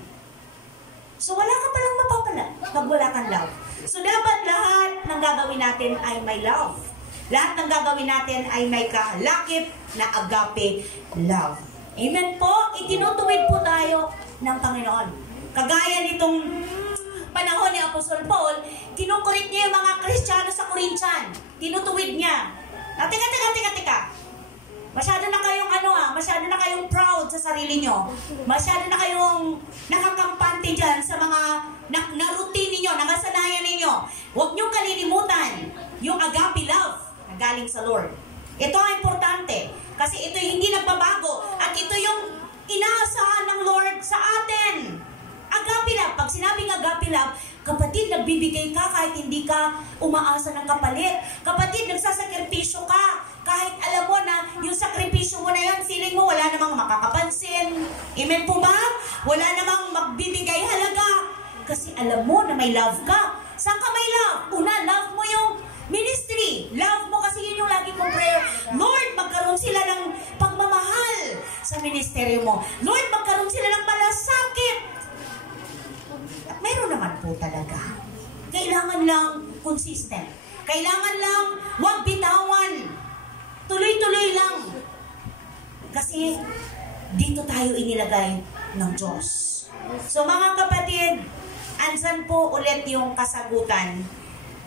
So wala ka palang mapapala pag wala kang love. So dapat lahat ng gagawin natin ay may love. Lahat ng gagawin natin ay may kalakip na agape love. Amen po? Itinutuwid po tayo ng Panginoon. Kagaya nitong panahon ni Apostol Paul, kinukurit niya yung mga Kristiyano sa Corinthian. Tinutuwid niya. Teka. Masyado na kayong masyado na kayong proud sa sarili nyo. Masyado na kayong nakakampante dyan sa mga na routine ninyo, nakasanayan ninyo. Huwag nyo kalilimutan yung agape love na galing sa Lord. Ito ang importante kasi ito yung hindi nagbabago at ito yung inaasahan ng Lord sa atin. Agape love. Pag sinabing agape love, kapatid, nagbibigay ka kahit hindi ka umaasa ng kapalit. Kapatid, nagsasakripisyo ka kahit alam mo na yung sakripisyo mo na yan, feeling mo wala namang makakapansin. Amen po ba? Wala namang magbibigay halaga. Kasi alam mo na may love ka. Saan ka may love? Una, love mo yung ministry. Love mo kasi yun yung lagi kong prayer. Lord, magkaroon sila ng pagmamahal sa ministeryo mo. Lord, magkaroon sila ng malasakit. At mayroon naman po talaga. Kailangan lang consistent. Kailangan lang huwag bitawan. Tuloy-tuloy lang. Kasi dito tayo inilagay ng Diyos. So mga kapatid, andyan po ulit yung kasagutan.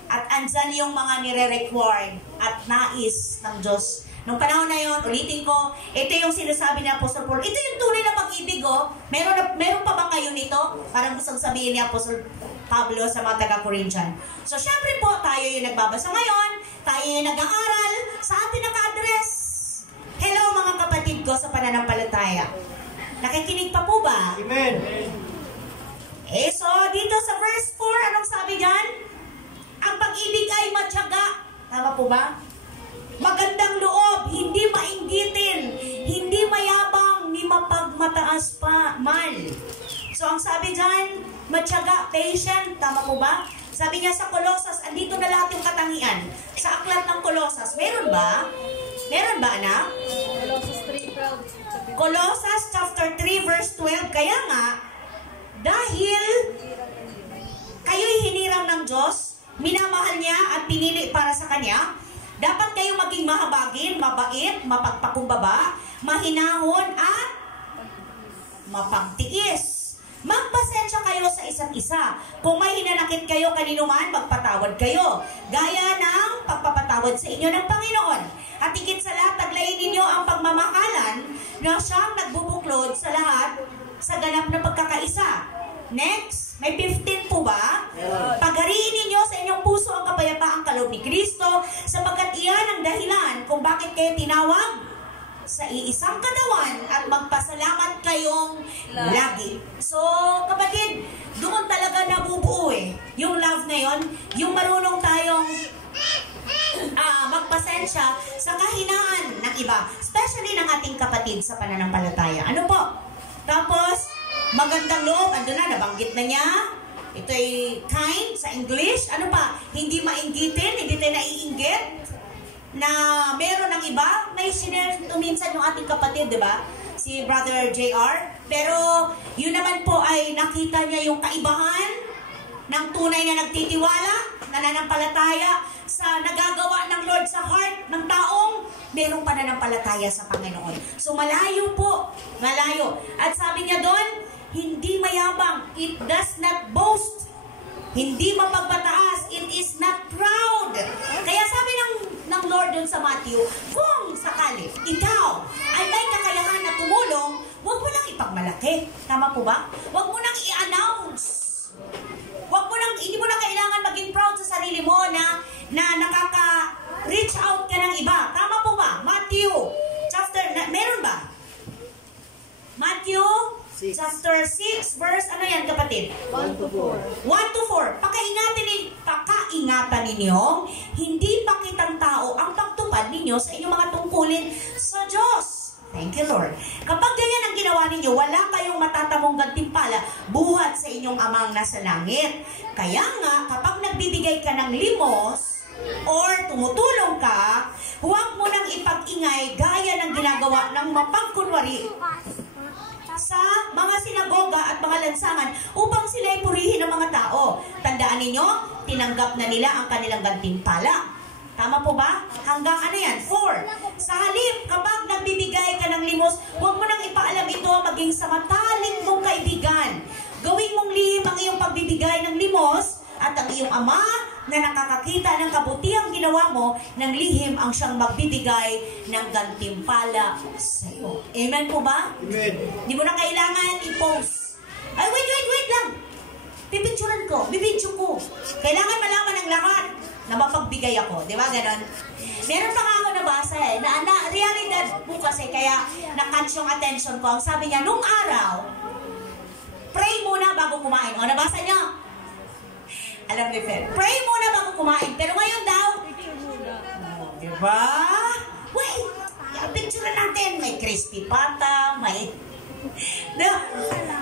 At andyan yung mga nire-required at nais ng Diyos. Nung panahon na yun, ulitin ko, ito yung sinasabi ni Apostol Paul. Ito yung tunay na pag-ibig, oh. Meron pa ba kayo nito? Parang gustong sabihin ni Apostol Pablo sa mga taga-Corinthian. So, syempre po, tayo yung nagbabasa ngayon, tayo yung nag-aaral, sa atin naka-address. Hello mga kapatid ko sa pananampalataya. Nakikinig pa po ba? Amen. So, dito sa verse 4, anong sabi dyan? Ang pag-ibig ay matyaga. Tama po ba? Magandang loob, hindi mainggitin, hindi mayabang, ni mapagmataas pa man. So, ang sabi dyan, matyaga, patient. Tama po ba? Sabi niya sa Colossus, andito na lahat yung katangian. Sa aklat ng Colossus, meron ba? Meron ba, anak? Colossus chapter 3 verse 12. Kaya nga, dahil kayo'y hinirang ng Diyos, minamahal niya at pinili para sa Kanya, dapat kayo maging mahabagin, mabait, mapagpakumbaba, mahinahon at mapagtiis. Magpasensya kayo sa isa't isa. Kung may hinanakit kayo kanino man, magpatawad kayo. Gaya ng pagpapatawad sa inyo ng Panginoon. At higit sa lahat, taglayin ninyo ang pagmamahalan na siyang nagbubuklod sa lahat sa ganap na pagkakaisa. Next, may 15 po ba? Paghariin ninyo sa inyong puso ang kapayapaang kaloob ni Kristo sapagkat iyan ang dahilan kung bakit kayo tinawag sa iisang katawan at magpasalamat kayong lagi. So, kapatid, doon talaga nabubuo yung love na yon, yung marunong tayong magpasensya sa kahinaan ng iba, especially ng ating kapatid sa pananampalataya. Ano po? Tapos, magandang loob, ando na, nabanggit na niya. Ito'y kind sa English. Ano pa? Hindi mainggitin, hindi tayo naiinggit na meron ng iba. May sinare minsan yung ating kapatid, di ba? Si Brother JR. Pero yun naman po ay nakita niya yung kaibahan ng tunay na nagtitiwala, nananampalataya sa nagagawa ng Lord sa heart ng taong merong pananampalataya sa Panginoon. So malayo po, malayo. At sabi niya doon, hindi mayabang, it does not boast. Hindi mapagmataas, it is not proud. Kaya sabi ng Lord dun sa Matthew, kung sakali ikaw ay may kakayahan na tumulong, huwag mo nang ipagmalaki. Tama po ba? Huwag mo nang i-announce. Hindi mo na kailangan maging proud sa sarili mo na nakaka-reach out ka ng iba. Tama po ba? Matthew chapter, meron ba? Matthew chapter 6, verse, ano yan kapatid? 1 to 4. 1 to 4. Pakaingatan ninyong hindi pakitang tao ang pagtupad ninyo sa inyong mga tungkulin sa Diyos. Thank you, Lord. Kapag ganyan ang ginawa ninyo, wala kayong matatamong gantimpala buhat sa inyong amang nasa langit. Kaya nga, kapag nagbibigay ka ng limos or tumutulong ka, huwag mo nang ipag-ingay gaya ng ginagawa ng mapagkunwari sa mga sinagoga at mga lansangan upang sila ay purihin ng mga tao. Tandaan ninyo, tinanggap na nila ang kanilang gantimpala. Tama po ba? Hanggang ano yan? 4. Sa halip, kapag nagbibigay ka ng limos, huwag mo nang ipaalam ito maging sa matalik mong kaibigan. Gawin mong lihim ang iyong pagbibigay ng limos at ang iyong ama na nakakakita ng kabutihang ginawa mo ng lihim ang siyang magbibigay ng gantimpala sa iyo. Amen po ba? Amen. Di mo na kailangan i-post. Ay, wait lang. Pipicturan ko, bibidyo ko. Kailangan malaman ng lahat na mapagbigay ako. Di ba ganon? Meron pa nga ako nabasa na realidad po kasi kaya na-catch yung attention ko. Ang sabi niya, nung araw, pray muna bago kumain. O, nabasa niyo? Alam ni Fer, pray muna bago kumain. Pero ngayon daw, di ba? Wait, yung picture natin, may crispy pata, may...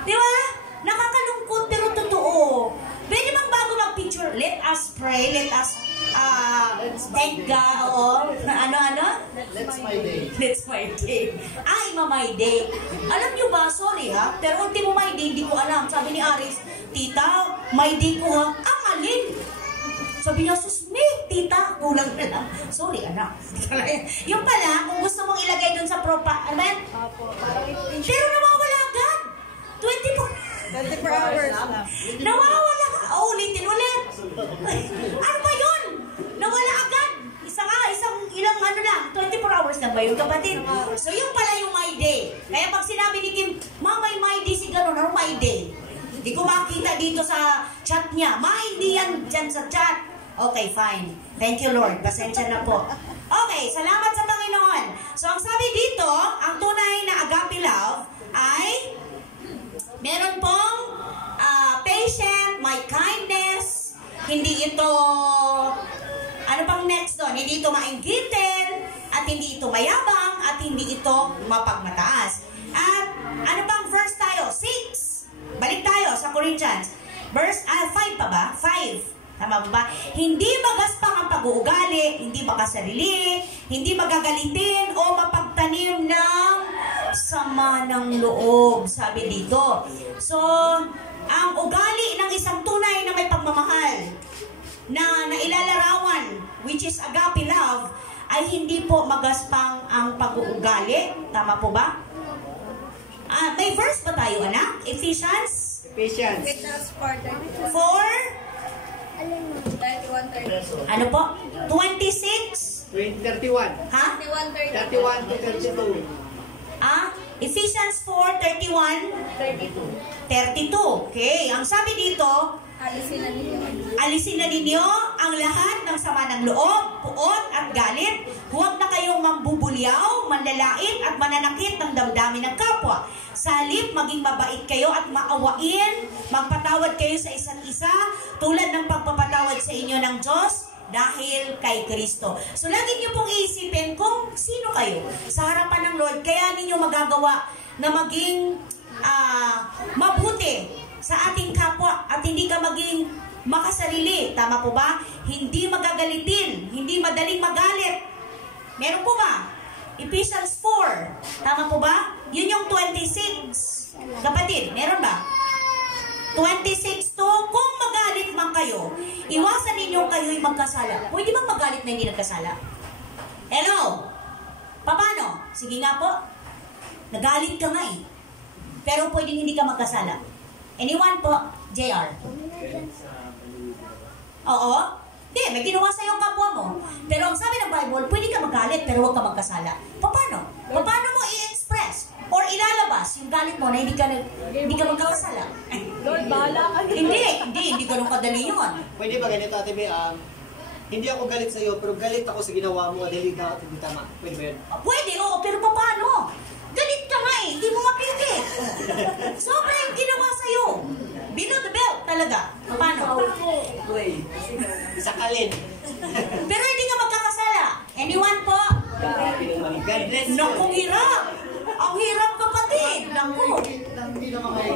Di ba? Nakakalungkot pero totoo. Pwede bang bago mag-picture, let us pray, let us thank God, oo. Ano? Let's my day. Let's my day. Ay, my day. Alam nyo ba, sorry ha, pero ultimo my day, hindi ko alam. Sabi ni Aris, tita, my day ko ha, ang alin? Sabi niya, sus, tita, kulang na lang. Sorry, anak. Yung pala, kung gusto mong ilagay dun sa amen? Pero nawawala agad. 24 hours lang. Nawawala ka. Ulitin ulit. Ano ba yun? Nawala agad. Ilang ano lang, 24 hours lang ba yun, kapatid? So, yung pala yung my day. Kaya pag sinabi ni Kim, may my day si gano'n, ano my day? Hindi ko makita dito sa chat niya. Hindi yan dyan sa chat. Okay, fine. Thank you, Lord. Pasensya na po. Okay, salamat sa Panginoon. So, ang sabi dito, ang tunay na agape love ay meron pong patient, may kindness, hindi ito, ano pang next doon? Hindi ito mainggitin, at hindi ito mayabang, at hindi ito mapagmataas. At ano pang verse tayo? 6. Balik tayo sa Corinthians. Verse 5 pa ba? 5. Tama ba? Hindi magaspang ang pag-uugali, hindi makasarili, hindi magagalitin o mapagtanim ng sama ng loob, sabi dito. So, ang ugali ng isang tunay na may pagmamahal na nailalarawan, which is agape love, ay hindi po magaspang ang pag-uugali. Tama po ba? May verse ba tayo, anak? Ephesians? Witness for 4? 31, 32. Ano po? 26? 31. Ha? 31 to 32. Ephesians 4, 31? 32. Okay. Ang sabi dito, alisin na ninyo ang lahat ng sama ng loob, puot at galit. Huwag na kayong mambubulyaw, manlalait at mananakit ng damdamin ng kapwa. Sa halip, maging mabait kayo at maawain. Magpatawad kayo sa isa't isa tulad ng pagpapatawad sa inyo ng Diyos dahil kay Kristo. So, lagi niyo pong iisipin kung sino kayo sa harapan ng Lord. Kaya ninyo magagawa na maging mabuti sa ating kapwa at hindi ka maging makasarili. Tama po ba? Hindi magagalitin, hindi madaling magalit. Meron po ba? Ephesians 4. Tama po ba? Yun yung 26. Kapatid, meron ba? 26 to, kung magalit man kayo, iwasan ninyo kayo'y magkasala. Pwede bang magalit na hindi nagkasala? Hello? Paano? Sige nga po. Nagalit ka nga eh. Pero pwedeng hindi ka magkasala. Anyone po? JR? Oo? Hindi, may ginawa sa'yo ang kapwa mo. Pero ang sabi ng Bible, pwede ka magalit pero huwag ka magkasala. Paano? Paano mo i-express or ilalabas yung galit mo na hindi ka magkakasala? Lord, bahala ka. Hindi ganun kadali yun. Pwede ba ganito, Ate Bea? Hindi ako galit sa'yo, pero galit ako sa ginawa mo, dahil hindi tama. Pwede ba yun? Pwede, oo, pero paano? Galit ka nga eh, hindi mo mapili. Sobra yung ginawa sa'yo. Below the belt talaga. Paano? Sakalin. Pero hindi ka magkakasala. Anyone po? God bless you. Naku, hirap. Ang hirap, kapatid. Naku. Hindi naman kayo.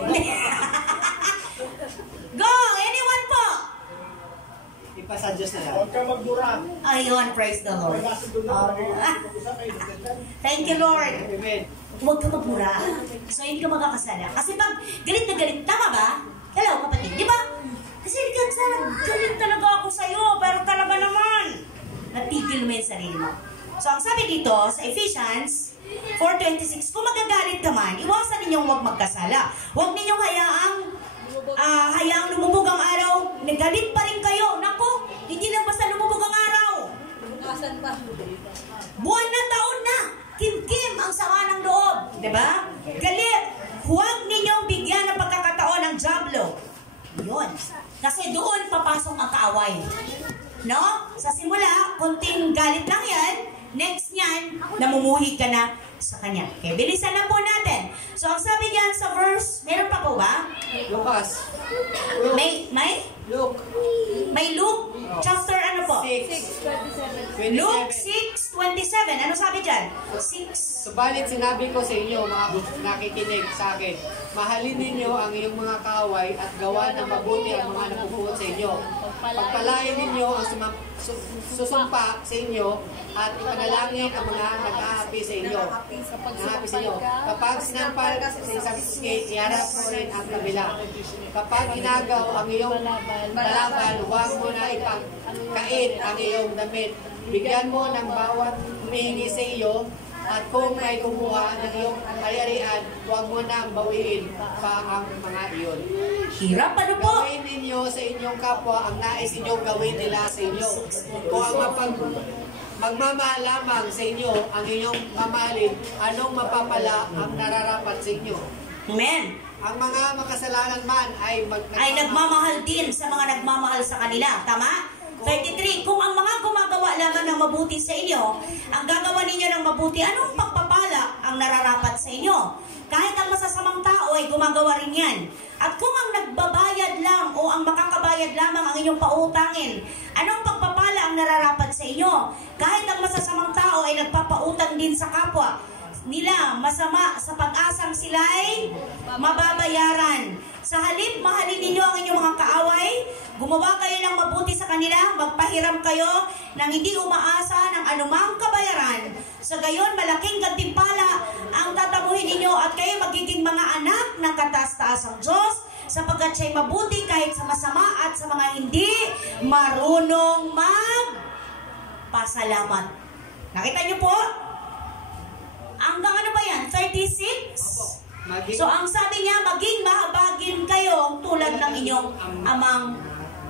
Go! Anyone po? Ipasadyos na lang. Huwag ka magdura. Ayun, praise the Lord. Thank you, Lord. Amen. Huwag ka magmura. So, hindi ka magkakasala. Kasi pag galit na galit, tama ba? Hello, kapatid. Di ba? Kasi hindi ka kasala. Galit talaga ako sa'yo. Pero talaga naman. Natigil mo yung sarili mo. So, ang sabi dito sa Ephesians 4:26, kung magagalit ka man, iwasan ninyong huwag magkasala. Huwag ninyong hayaang lumubog ang araw. Nagalit pa rin kayo. Naku, hindi lang basta lumubog ang araw. Asan pa? Buwan na, taon na. Kim-kim ang sama ng loob. Diba? Galit. Huwag ninyong bigyan ng pagkakataon ng jablo. Yun. Kasi doon papasok ang kaaway. No? Sa simula, konting galit lang yan. Next niyan, namumuhi ka na sa kanya. Okay, bilisan na po natin. So, ang sabi diyan sa verse, meron pa po ba? Lucas. May Luke. Luke, chapter ano po? 6:27. Luke 6:27. Ano sabi diyan? 6. Subalit sinabi ko sa inyo, mga nakikinig sa akin, mahalin ninyo ang iyong mga kaaway at gawa ng mabuti ang mga napupuot sa inyo. Pagpalain ninyo ang susumpa sa inyo at ipanalangin ang mga nag-aapi sa inyo. Nag-aapi sa inyo. Kapag sinampal sa isang skate, iharap mo rin ang kabila. Kapag inagaw ang iyong balaban, huwag mo na ipagkait ang iyong damit. Bigyan mo ng bawat humihingi sa iyo, at kung may kumuha ng iyong ari-arian, huwag mo nang bawiin pa ang mga iyon. Hirap, ano po? Gawin ninyo sa inyong kapwa ang nais inyong gawin nila sa inyo. Kung ang magmamahal lamang sa inyo ang inyong mamahalin, anong mapapala ang nararapat sa inyo? Amen. Ang mga makasalanan man ay nagmamahal din sa mga nagmamahal sa kanila. Tama? 33. Kung ang mga gumagawa lamang ng mabuti sa inyo, ang gagawa ninyo ng mabuti, anong pagpapala ang nararapat sa inyo? Kahit ang masasamang tao ay gumagawa rin yan. At kung ang nagbabayad lang o ang makakabayad lamang ang inyong pautangin, anong pagpapala ang nararapat sa inyo? Kahit ang masasamang tao ay nagpapautang din sa kapwa nila masama sa pag-asang sila'y mababayaran. Sa halip, mahalin ninyo ang inyong mga kaaway, gumawa kayo ng mabuti sa kanila, magpahiram kayo ng hindi umaasa ng anumang kabayaran. Sa gayon, malaking gantimpala ang tatabuhin ninyo at kayo magiging mga anak ng kataas-taasang Diyos, sapagkat siya'y mabuti kahit sa masama at sa mga hindi marunong magpasalamat. Nakita niyo po? Hanggang ano ba yan? 36? So, ang sabi niya, maging mahabagin kayo tulad ng inyong amang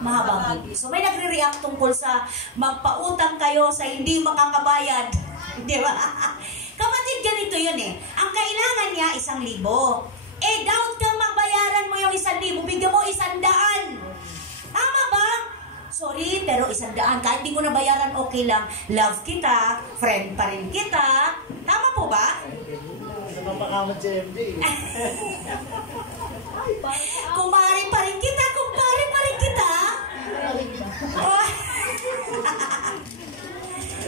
mahabagin. So, may nagre-react tungkol sa magpautang kayo sa hindi makakabayad. Di ba? Kapatid, ganito yun eh. Ang kailangan niya, 1,000. Doubt kang magbayaran mo yung 1,000. Bigyan mo 100. Tama ba? Sorry, pero 100. Kahit di mo na bayaran, okay lang. Love kita, friend pa rin kita. Tama po ba? Mapakamad si MD. Kumari pa rin kita, kumpare pa rin kita. Oh.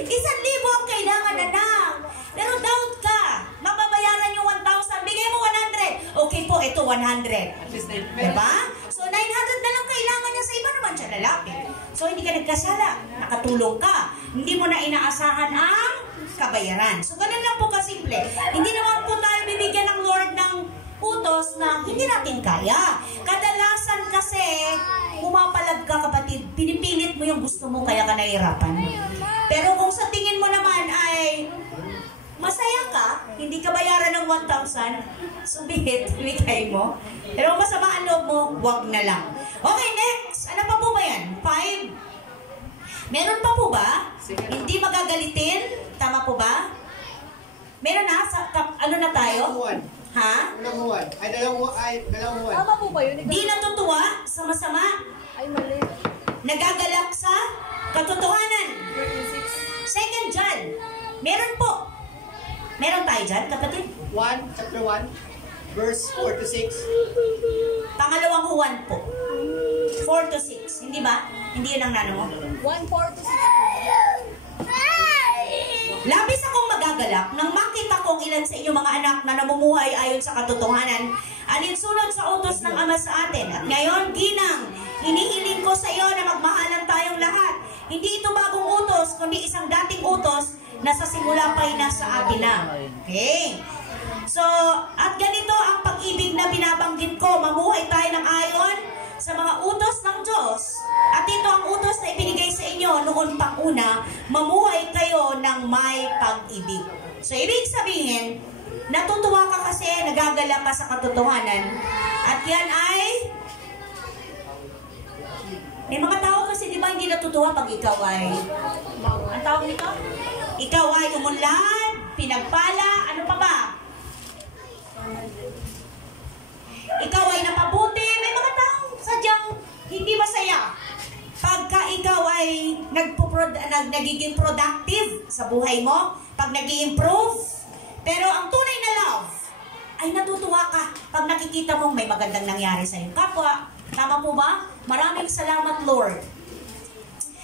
1,000 ang kailangan, anak. Pero doubt ka. Mababayaran yung 1,000. Bigay mo 100. Okay po, ito 100. Diba? So, 900 na lang kailangan niya sa iba naman siya lalaki. So, hindi ka nagkasala. Nakatulong ka. Hindi mo na inaasahan ang kabayaran. So, ganun lang po kasimple. Hindi naman po tayo bibigyan ng Lord ng utos na hindi natin kaya. Kadalasan kasi, pumapalag ka, kapatid, pinipilit mo yung gusto mo, kaya ka nahihirapan. Pero kung sa tingin mo naman ay masaya ka, hindi ka bayaran ng 1,000, subihit, bigay mo. Pero masama ang loob mo, wag na lang. Okay, next. Ano pa po ba yan? 5. Meron pa po ba? Hindi magagalitin? Tama po ba? Meron na? Ano na tayo? Ha? Dalawang buwan. Tama po ba yun? Di natutuwa sa masama? Ay, mali. Nagagalak sa katotohanan? 36. Second John. Meron po. Meron tayo dyan, kapatid? Chapter 1. verse 4 to 6. Pangalawang Juan po. 4 to 6. Hindi ba? Hindi yun ang nano mo? 1:4 to 6. Labis akong magagalak nang makita kong ilan sa inyong mga anak na namumuhay ayon sa katotohanan, alinsunod sa utos ng Ama sa atin. At ngayon, ginang, hinihiling ko sa iyo na magmahalan tayong lahat. Hindi ito bagong utos, kundi isang dating utos na sa simula pa'y nasa atin na. Okay? So, at ganito ang pag-ibig na binabanggit ko, mamuhay tayo ng ayon sa mga utos ng Diyos. At ito ang utos na ibinigay sa inyo noon pang una, mamuhay kayo ng may pag-ibig. So, ibig sabihin, natutuwa ka kasi, nagagala ka sa katotohanan. At yan ay, may mga tao kasi di ba hindi natutuwa pag ikaw ay, ang tawag nito? Ikaw ay umunlad, pinagpala, ano pa ba? Ikaw ay napabuti, may mga taong sadyang hindi masaya. Pagka ikaw ay nagiging productive sa buhay mo, pag nag-i-improve, pero ang tunay na love, ay natutuwa ka pag nakikita mong may magandang nangyari sa iyong kapwa. Tama po ba? Maraming salamat, Lord,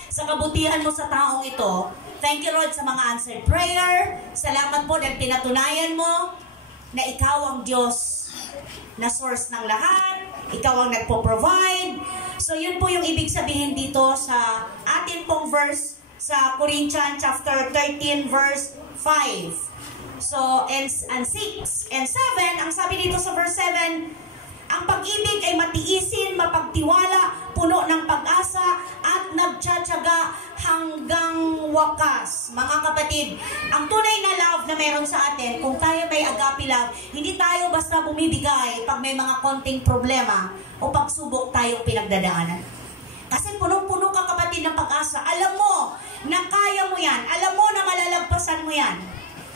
sa kabutihan mo sa taong ito. Thank you, Lord, sa mga answered prayer. Salamat po dahil pinatunayan mo na ikaw ang Diyos na source ng lahat. Ikaw ang nagpo-provide. So, yun po yung ibig sabihin dito sa atin pong verse sa Corinthians chapter 13, verse 5. So, and 6 and 7, ang sabi dito sa verse 7, ang pag-ibig ay matiisin, mapagtiwala, puno ng pag-asa, at nagtsatsaga hanggang wakas. Mga kapatid, ang tunay na love na meron sa atin, kung tayo may agape love, hindi tayo basta bumibigay pag may mga konting problema o pagsubok tayong pinagdadaanan. Kasi punong-puno ka, kapatid, ng pag-asa. Alam mo na kaya mo yan. Alam mo na malalagpasan mo yan.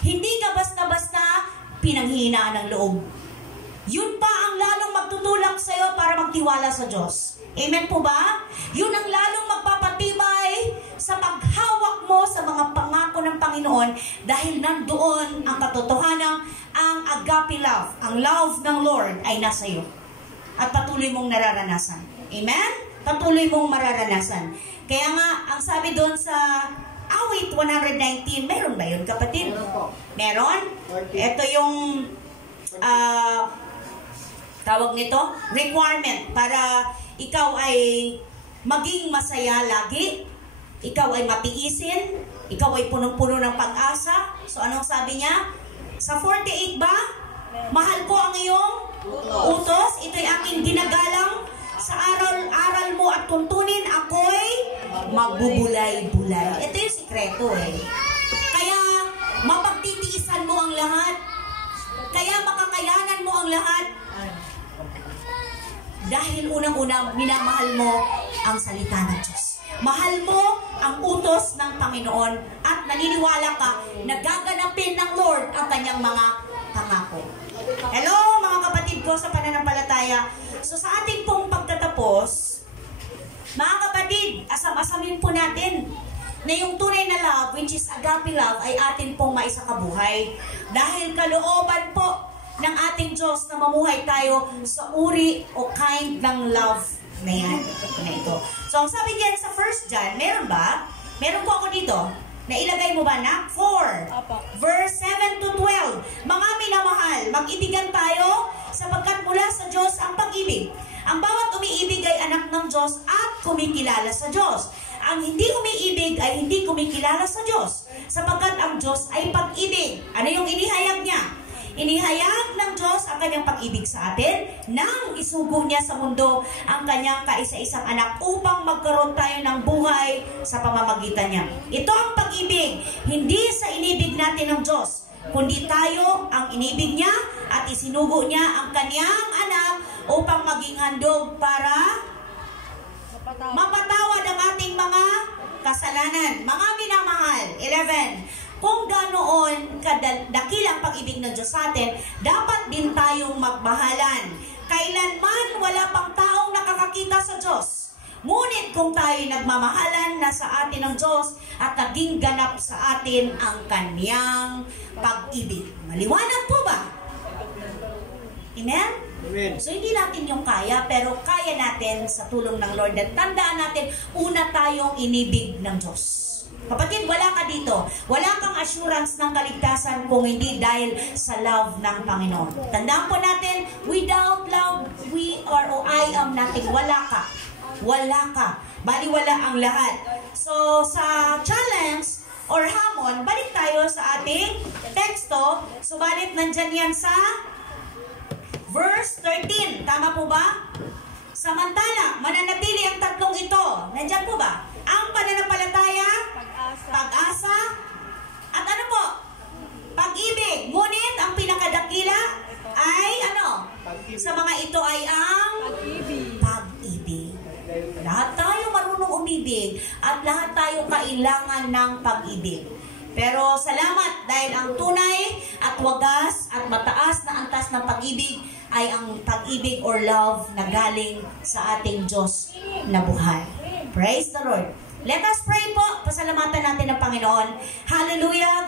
Hindi ka basta-basta pinanghihinaan ng loob. Yun pa ang lalong magtutulak sa'yo para magtiwala sa Diyos. Amen po ba? Yun ang lalong magpapatibay sa paghawak mo sa mga pangako ng Panginoon dahil nandoon ang katotohanan, ang agape love, ang love ng Lord ay nasa iyo. At patuloy mong nararanasan. Amen? Patuloy mong mararanasan. Kaya nga, ang sabi doon sa awit 119, meron ba yun, kapatid? Meron? Ito yung tawag nito, requirement para ikaw ay maging masaya lagi, ikaw ay matiisin, ikaw ay punong-puno ng pag-asa. So anong sabi niya? Sa 48 ba? Mahal ko ang iyong utos. Ito'y aking ginagalang. Sa aral mo at tuntunin, ako'y magbubulay-bulay. Ito yung sikreto eh. Kaya mapagtitiisan mo ang lahat. Kaya makakayanan mo ang lahat. Dahil unang-unang minamahal mo ang salita ng Diyos. Mahal mo ang utos ng Panginoon at naniniwala ka na gaganapin ng Lord ang kanyang mga pangako. Hello mga kapatid ko sa pananampalataya. So sa ating pong pagtatapos, mga kapatid, asam-asamin po natin na yung tunay na love, which is agape love, ay atin pong maisakabuhay. Dahil kalooban po ng ating Diyos na mamuhay tayo sa uri o kind ng love na yan, na ito. So, ang sabi diyan sa 1 John, meron ba? Meron po ako dito. Nailagay mo ba na? 4. Verse 7 to 12. Mga minamahal, mag-ibigan tayo sapagkat mula sa Diyos ang pag-ibig. Ang bawat umiibig ay anak ng Diyos at kumikilala sa Diyos. Ang hindi umiibig ay hindi kumikilala sa Diyos sapagkat ang Diyos ay pag-ibig. Ano yung inihayag niya? Inihayag ng Diyos ang kanyang pag-ibig sa atin nang isugo niya sa mundo ang kanyang kaisa-isang anak upang magkaroon tayo ng buhay sa pamamagitan niya. Ito ang pag-ibig, hindi sa inibig natin ng Diyos, kundi tayo ang inibig niya at isinugo niya ang kanyang anak upang maging handog para mapatawad ang ating mga kasalanan. Mga minamahal, 11. Kung ganoon kadakilang pag-ibig ng Diyos sa atin, dapat din tayong magmahalan. Kailanman wala pang taong nakakakita sa Diyos. Ngunit kung tayo nagmamahalan na sa atin ng Diyos at naging ganap sa atin ang kanyang pag-ibig. Maliwanag po ba? Amen? Amen. So, hindi natin yung kaya, pero kaya natin sa tulong ng Lord. At tandaan natin, una tayong inibig ng Diyos. Kapatid, wala ka dito. Wala kang assurance ng kaligtasan kung hindi dahil sa love ng Panginoon. Tandaan po natin, without love, we are or I am nothing. Wala ka. Wala ka. Baliwala ang lahat. So, sa challenge or hamon, balik tayo sa ating teksto. Subalit, nandyan yan sa verse 13. Tama po ba? Samantala, mananatili ang tatlong ito. Nandyan po ba? Ang pananampalataya, pag-asa, at ano po? Pag-ibig. Ngunit ang pinakadakila ay ano? Sa mga ito ay ang pag-ibig. Lahat tayo marunong umibig at lahat tayo kailangan ng pag-ibig. Pero salamat dahil ang tunay at wagas at mataas na antas ng pag-ibig ay ang pag-ibig or love na galing sa ating Diyos na buhay. Praise the Lord. Let us pray po. Pasalamatan natin ang Panginoon. Hallelujah.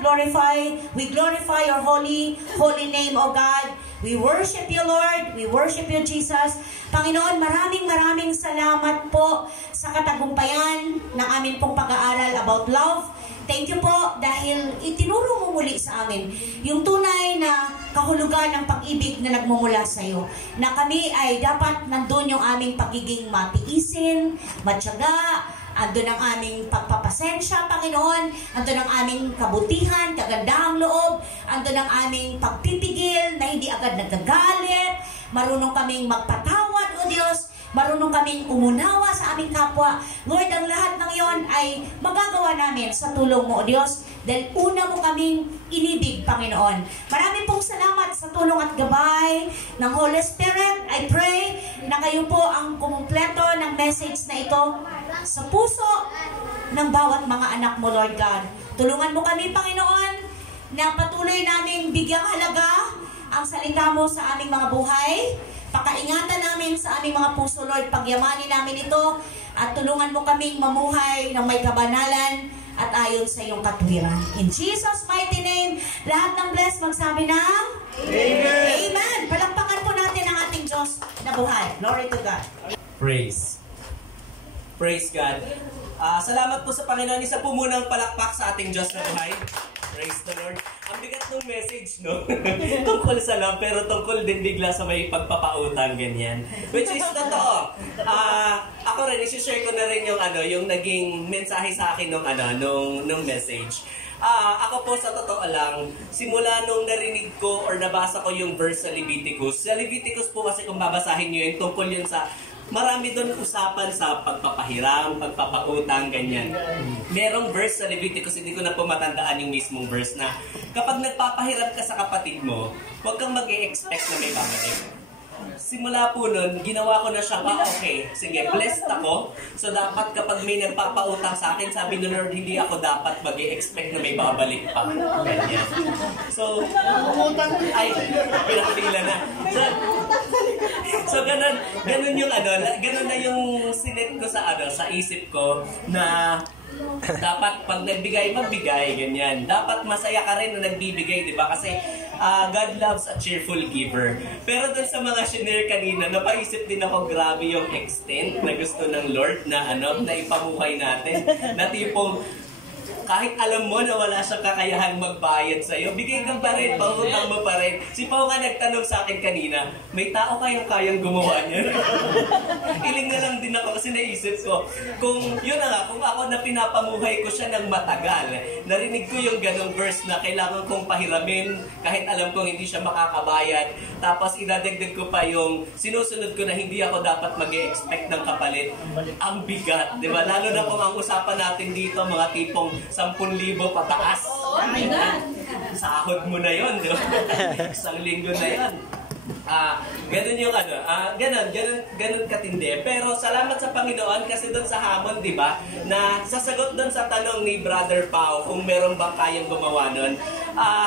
We glorify your holy name, O God. We worship you, Lord. We worship you, Jesus. Panginoon, maraming salamat po sa katagumpayan ng aming pong pag-aaral about love. Thank you po dahil itinuro mo muli sa amin yung tunay na kahulugan ng pag-ibig na nagmumula sa iyo. Na kami ay dapat nandun yung aming pagiging matiisin, matyaga, andun ang aming pagpapasensya, Panginoon. Andun ang aming kabutihan, kagandahang loob. Andun ang aming pagpipigil na hindi agad nagagalit. Marunong kaming magpatawad, O Diyos. Marunong kaming umunawa sa aming kapwa. Lord, ang lahat ng iyon ay magagawa namin sa tulong mo, O Diyos. Dahil una mo kaming inibig, Panginoon. Maraming pong salamat sa tulong at gabay ng Holy Spirit. I pray na kayo po ang kumumpleto ng message na ito sa puso ng bawat mga anak mo, Lord God. Tulungan mo kami, Panginoon, na patuloy naming bigyang halaga ang salita mo sa aming mga buhay. Pakaingatan namin sa aming mga puso, Lord. Pagyamanin namin ito at tulungan mo kaming mamuhay ng may kabanalan at ayon sa iyong katwiran. In Jesus' mighty name, lahat ng blessed magsabi ng Amen. Amen. Palakpakan po natin ang ating Diyos na buhay. Glory to God. Praise God. Salamat po sa Panginoon. Isa po munang palakpak sa ating Diyos na buhay. Praise the Lord. Ang bigat ng message, no? Tungkol sa love, pero tungkol din bigla sa may pagpapautang, ganyan. Which is totoo. Ako rin, isi-share ko na rin yung naging mensahe sa akin nung message. Ako po sa totoo lang, simula nung narinig ko or nabasa ko yung verse sa Leviticus. Sa Leviticus po kasi kung babasahin nyo yun, tungkol yun sa marami doon usapan sa pagpapahiram, pagpapautang, ganyan. Merong verse sa Leviticus, hindi ko na po matandaan yung mismong verse na kapag nagpapahiram ka sa kapatid mo, huwag kang mag-e-expect na may babalik. Simula po nun, ginawa ko na siya, okay, sige, blessed ako. So dapat kapag may nagpapautang sa akin, sabi ni Lord, hindi ako dapat mag-e-expect na may babalik pa. Ganyan. So, ay, pinakapila na. So ganun yung ganun na yung sinet ko sa isip ko na dapat pag nagbigay, magbigay, ganyan. Dapat masaya ka rin na nagbibigay, di ba? Kasi God loves a cheerful giver. Pero dun sa mga shinare kanina, napaisip din ako, grabe yung extent na gusto ng Lord na na ipamuhay natin. Na tipong, kahit alam mo na wala siyang kakayahang magbayad sa'yo, bigay kang pa rin, pautang mo pa rin. Si Pao nga nagtanong sa akin kanina, may tao kayang gumawa niya? Iling na lang din ako kasi naisip ko, kung yun na nga, kung ako na pinapamuhay ko siya ng matagal, narinig ko yung ganong verse na kailangan kong pahiramin kahit alam kong hindi siya makakabayad. Tapos idadagdag ko pa yung sinusunod ko na hindi ako dapat mag-e-expect ng kapalit. Ang bigat, di ba? Lalo na kung ang usapan natin dito, mga tipong 10,000 pataas. Oh my God! Sahod mo na yun, di ba? Isang linggo na yun. Ganun yung ganun katindi. Pero salamat sa Panginoon kasi doon sa hamon, di ba? Na sasagot doon sa tanong ni Brother Pao kung meron bang kayang gumawa nun.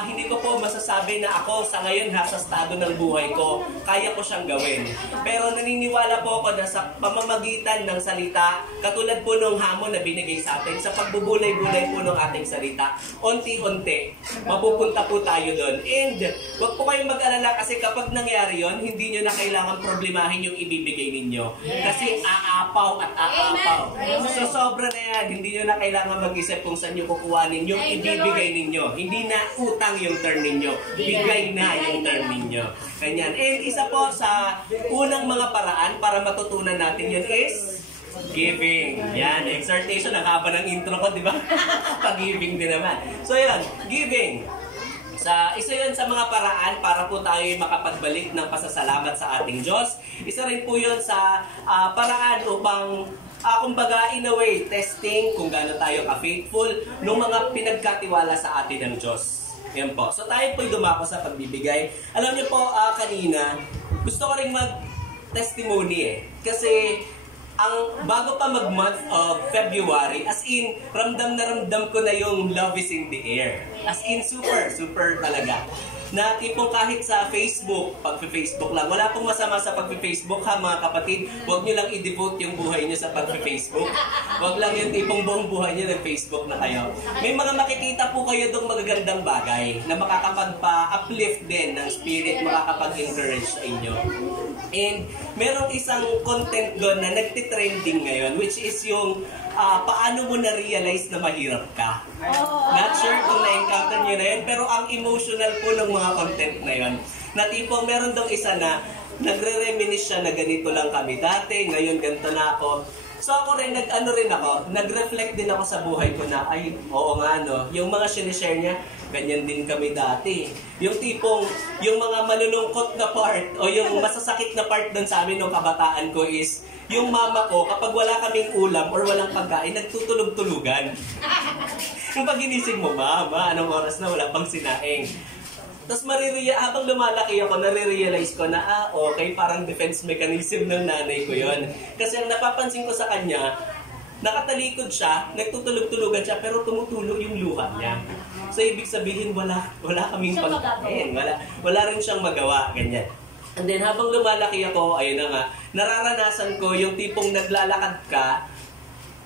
hindi ko po masasabi na ako sa ngayon sa estado ng buhay ko, kaya ko siyang gawin. Pero naniniwala po ako na sa pamamagitan ng salita, katulad po nung hamon na binigay sa atin, sa pagbubulay-bulay po ng ating salita, unti-unti, mapupunta po tayo doon. And wag po kayong mag-alala kasi kapag nangyari yon, hindi nyo na kailangan problemahin yung ibibigay ninyo. Kasi aapaw at aapaw. So sobra na yan, hindi nyo na kailangan mag-isip kung saan nyo kukuhanin yung ibibigay ninyo. Hindi na utang yung turn ninyo. Bigay na yung turn ninyo. Ganyan. And isa po sa unang mga paraan para matutunan natin yun is giving. Yan, exhortation. Ang haba ng intro ko, di ba? Pag-giving din naman. So yun, giving. Isa yun sa mga paraan para po tayo makapagbalik ng pasasalamat sa ating Diyos. Isa rin po yun sa paraan upang kumbaga in a way, testing kung gaano tayo ka-faithful ng mga pinagkatiwala sa atin ng Diyos. Yan po. So tayo po'y dumako sa pagbibigay. Alam niyo po, kanina, gusto ko rin mag-testimony Kasi, bago pa mag-month of February, as in, ramdam na ramdam ko na yung love is in the air. As in, super talaga. Na tipong kahit sa Facebook, pag-Facebook lang, wala pong masama sa pag-Facebook ha mga kapatid. Huwag nyo lang i-devote yung buhay nyo sa pag-Facebook. Huwag lang yung tipong buong buhay nyo nag-Facebook na kayo. May mga makikita po kayo doong magagandang bagay na makakapagpa-uplift din ng spirit, makakapag-encourage sa inyo. And merong isang content doon na nagtitrending ngayon, which is yung paano mo na-realize na mahirap ka. Not sure kung na-encounter nyo na yun, pero ang emotional po ng mga content na yun, na tipong meron daw isa na nagre-reminisce siya na ganito lang kami dati, ngayon ganito na ako. So ako rin, nag-reflect din ako sa buhay ko na, ay, oo nga no, yung mga sinishare niya, ganyan din kami dati. Yung tipong, yung mga malulungkot na part, o yung masasakit na part dun sa amin nung kabataan ko is, yung mama ko, kapag wala kaming ulam or walang pagkain, nagtutulog-tulugan. Yung pag ginising mo, mama, anong oras na wala pang sinaing. Tapos habang lumalaki ako, nare-realize ko na, okay, parang defense mechanism ng nanay ko yon. Kasi ang napapansin ko sa kanya, nakatalikod siya, nagtutulog-tulugan siya, pero tumutulo yung luha niya. So, ibig sabihin, wala kaming pagkain. Wala rin siyang magawa, ganyan. And then, habang lumalaki ako, ayun na nga, nararanasan ko yung tipong naglalakad ka,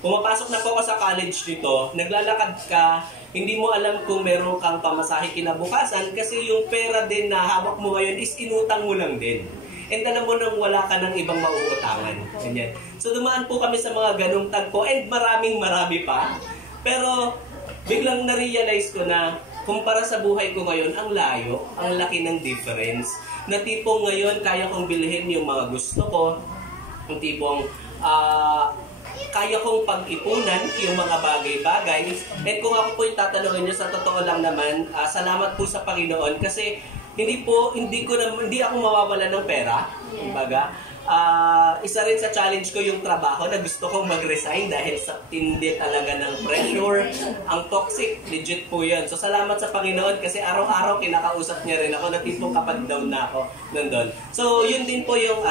pumapasok na po ako sa college dito, naglalakad ka, hindi mo alam kung meron kang pamasahe kinabukasan kasi yung pera din na hawak mo ngayon is inutang mo lang din. And alam mo nang wala ka ng ibang mauutangan. Ganyan. So dumaan po kami sa mga ganong tagpo and marami pa. Pero biglang na-realize ko na kumpara sa buhay ko ngayon, ang layo, ang laki ng difference. Na tipong ngayon kaya kong bilhin yung mga gusto ko, yung tipong kaya kong pag-ipunan yung mga bagay-bagay. At kung ako po yung tatanungin nyo, sa totoo lang naman, salamat po sa Panginoon kasi hindi ako mawawala ng pera. Kumbaga, isa rin sa challenge ko yung trabaho na gusto kong mag-resign dahil sa tindi talaga ng pressure. Ang toxic, legit po yan. So salamat sa Panginoon kasi araw-araw kinakausap niya rin ako na tipong kapag down na ako nandun. So yun din po yung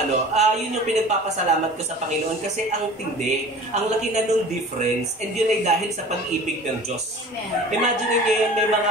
yun yung pinagpapasalamat ko sa Panginoon kasi ang tindi, ang laki na nung difference and yun ay dahil sa pag-ibig ng Diyos. Imagine niyo yun, may mga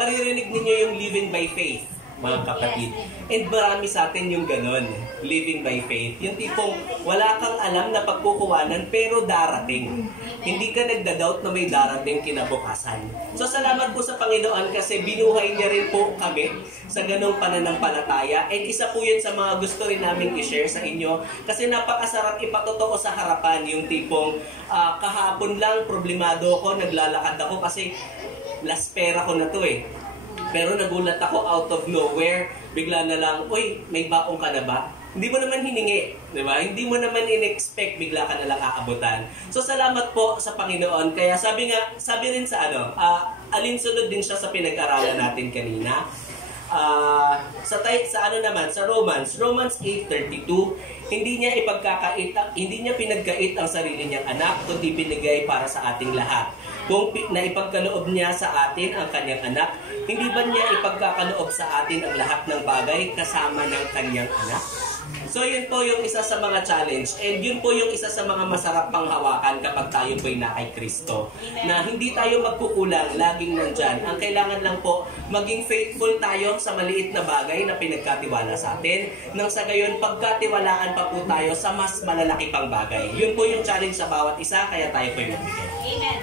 maririnig ninyo yung living by faith, mga kapatid. And marami sa atin yung ganon, living by faith. Yung tipong wala kang alam na pagkukuwanan pero darating. Hindi ka nagda-doubt na may darating kinabukasan. So salamat po sa Panginoon kasi binuhay niya rin po kami sa ganong pananampalataya. And isa po yun sa mga gusto rin namin i-share sa inyo kasi napakasarap ipatotoo sa harapan yung tipong kahapon lang problemado ako, naglalakad ako kasi last pera ko na to Pero nagulat ako out of nowhere, bigla na lang, uy, may baong ka na ba? Hindi mo naman hiningi, di ba? Hindi mo naman in-expect, bigla ka na lang aabutan. So salamat po sa Panginoon. Kaya sabi rin sa alinsunod din siya sa pinag-aralan natin kanina. Sa Romans 8:32, hindi niya pinagkait ang sarili niyang anak, kundi binigay para sa ating lahat. Kung naipagkaloob niya sa atin ang kanyang anak, hindi ba niya ipagkakaloob sa atin ang lahat ng bagay kasama ng kanyang anak? So yun po yung isa sa mga challenge and yun po yung isa sa mga masarap pang hawakan kapag tayo po'y na kay Kristo. Na hindi tayo magkukulang, laging nandyan. Ang kailangan lang po, maging faithful tayo sa maliit na bagay na pinagkatiwala sa atin. Nang sa gayon, pagkatiwalaan pa po tayo sa mas malalaki pang bagay. Yun po yung challenge sa bawat isa, kaya tayo po'y magbigay. Amen.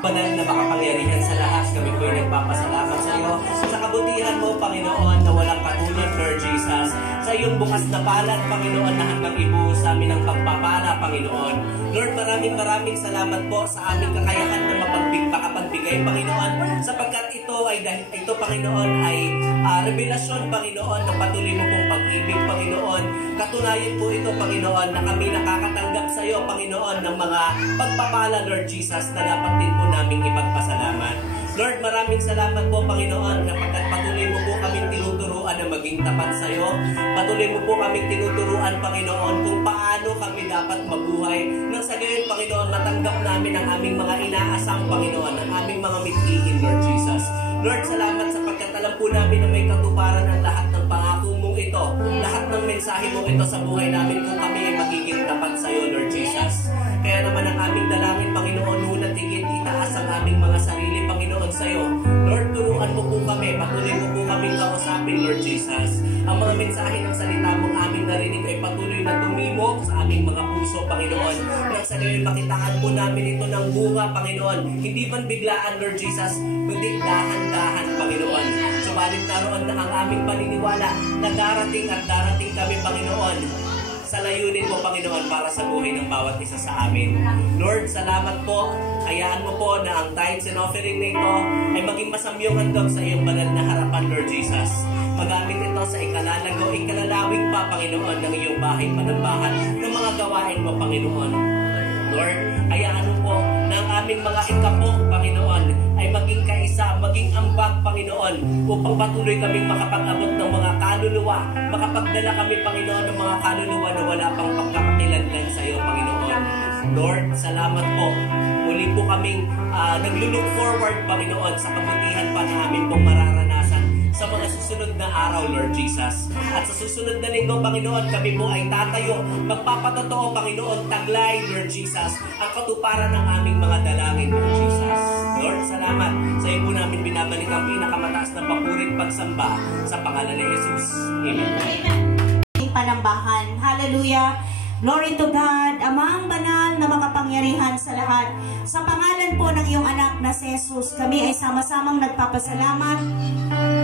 Banal na makapangyarihan sa lahat, kami po'y nagpapasalamat sa iyo sa kabutihan mo, Panginoon, na walang katulad, Lord Jesus. Sa iyong bukas na palad, Panginoon, na hanggang ibuhos sa amin ang pagpapala, Panginoon. Lord, maraming salamat po sa aming kakayahan na makapagbigay, Panginoon, sapagkat ito, Panginoon, ay revelasyon, Panginoon, ng patuloy mo pong pag-ibig, Panginoon. Katunayan po ito, Panginoon, na kami nakakatanggap sa iyo, Panginoon, ng mga pagpapala, Lord Jesus, na dapat din po naming ipagpasalamat. Lord, maraming salamat po, Panginoon, kapagkat patuloy mo po kaming tinuturuan na maging tapat sa iyo. Patuloy mo po kaming tinuturuan, Panginoon, kung paano kami dapat mabuhay. Nang sa gayon, Panginoon, matanggap namin ang aming mga inaasang, Panginoon, ang aming mga mithiin, Lord Jesus. Lord, salamat sapagkat alam po namin na may katuparan ang lahat ng pangako mong ito. Lahat ng mensahe mong ito sa buhay namin kung kami ay magiging tapat sa iyo, Lord Jesus. Kaya naman ang aming dalangin, Panginoon, unat higit itaas ang aming mga sarili, Panginoon, sa iyo. Lord, turuan mo po kami, patuloy mo po kami kausapin, Lord Jesus. Ang mga mensahe ng salita mong aming narinig ay patuloy na tumimo sa aming mga puso, Panginoon. Nang sa ngayon, makitaan po namin ito ng bunga, Panginoon. Hindi man biglaan, Lord Jesus, kundi dahan-dahan, Panginoon. Subalit naroon na ang aming paniniwala na darating at darating kami, Panginoon, sa layunin mo, Panginoon, para sa buhay ng bawat isa sa amin. Lord, salamat po. Hayaan mo po na ang tithes and offering na ito ay maging masamyong handog sa iyong banal na harapan, Lord Jesus. Magamit ito sa ikalalago, ikalalawing pa, Panginoon, ng iyong bahay panambahan ng mga gawain mo, Panginoon. Lord, hayaan mo po na ang aming mga ikapok, Panginoon, ay maging kaisa, maging ambag, Panginoon, upang patuloy kaming makapag-abot ng mga kaluluwa, makapagdala kami, Panginoon, ng mga kaluluwa na wala pang pagkakakilanlan sa iyo, Panginoon. Lord, salamat po. Muli po kaming naglulook forward, Panginoon, sa kabutihan pa na amin pong mararanasan sa mga susunod na araw, Lord Jesus. At sa susunod na linggo, Panginoon, kami po ay tatayo, magpapatotoo, Panginoon, taglay, Lord Jesus, ang katuparan ng aming mga dalangin, Lord Jesus. Lord, salamat. Sa iyo po namin binabalik ang pinakamataas na papuring pagsamba sa pangalan ni Jesus. Amen. Panambahan. Hallelujah. Glory to God, Amang banal na makapangyarihan sa lahat. Sa pangalan po ng iyong anak na si Jesus, kami ay sama-samang nagpapasalamat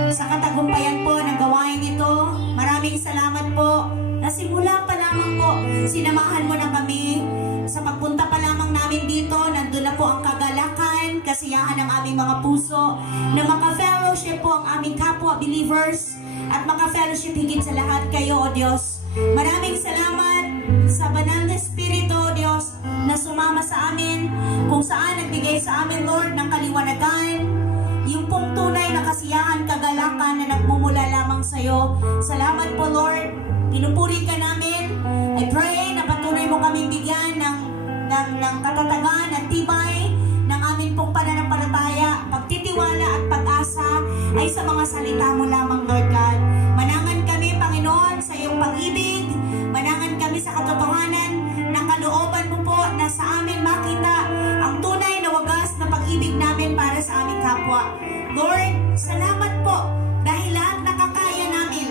sa katagumpayan po ng gawain ito. Maraming salamat po. Nasimula pa lamang po, sinamahan mo na kami. Sa pagpunta pa lamang namin dito, nandun na po ang kagalakan, kasiyahan ng aming mga puso, na maka-fellowship po ang aming kapwa believers, at maka-fellowship higit sa lahat kayo, O Diyos. Maraming salamat sa banal na Espiritu, O Diyos, na sumama sa amin, kung saan nagbigay sa amin, Lord, ng kaliwanagan, yung pong tunay na kasiyahan, kagalakan na nagmumula lamang sa iyo. Salamat po, Lord. Pinupuri ka namin. I pray na patuloy mo kaming bigyan ng katatagan at tibay ng amin pong pananampalataya, pagtitiwala at pag-asa ay sa mga salita mo lamang, Lord God. Manangan kami, Panginoon, sa iyong pag-ibig. Manangan kami sa katotohanan ng kalooban mo po na sa amin makita ang tunay na wagas na pag-ibig namin para sa aming kapwa. Lord, salamat po dahil lahat nakakaya namin.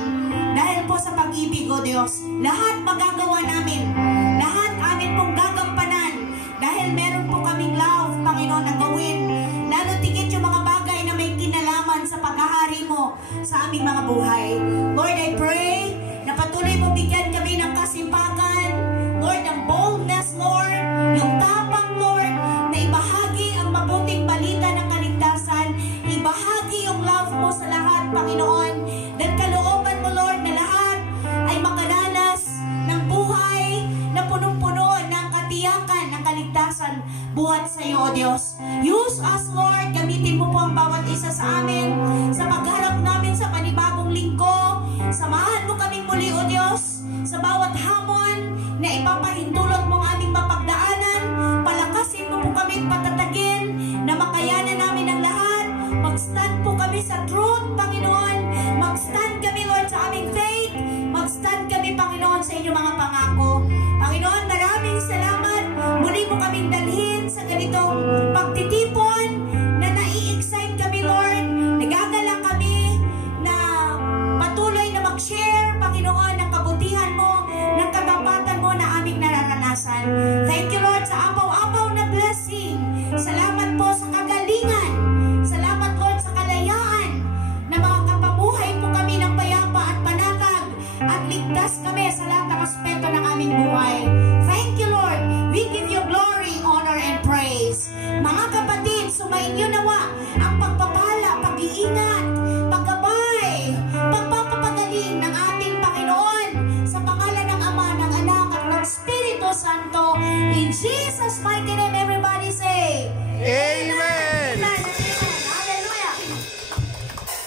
Dahil po sa pag-ibig, O Diyos, lahat magagawa namin. Lahat amin pong gagampanan. Dahil meron po kaming love, Panginoon, na gawin. Lalo tigit yung mga bagay na may kinalaman sa paghahari mo sa aming mga buhay. Lord, I pray na patuloy mo bigyan kami ng kasimpagan. Lord, ang boldness, Lord, yung tapang, Lord, na ibahagi ang mabuting balita ng kaligtasan. Ibahagi yung love mo sa lahat, Panginoon. Dan kalooban mo, Lord, na lahat ay makaranas ng buhay na punong-puno ng katiyakan ng kaligtasan buhat sa iyo, O Diyos. Use us, Lord. Gamitin mo po ang bawat isa sa amin sa pagharap namin sa panibagong linggo. Samahan mo kaming muli, O Diyos, sa bawat hamon na ipapahintulot mong aming mapagdaanan. Palakasin mo po kami, patatagin na makayanan namin ang lahat. Mag-stand po kami sa truth, Panginoon. Mag-stand kami, Lord, sa aming faith. Mag-stand kami, Panginoon, sa inyong mga pangako. Panginoon, maraming salamat. Muli mo kaming dalhin sa ganitong pagtitipon na nai-excite kami, Lord. Nagagalak kami na patuloy na mag-share, Panginoon, ng kabutihan mo, ng katapatan mo na aming nararanasan.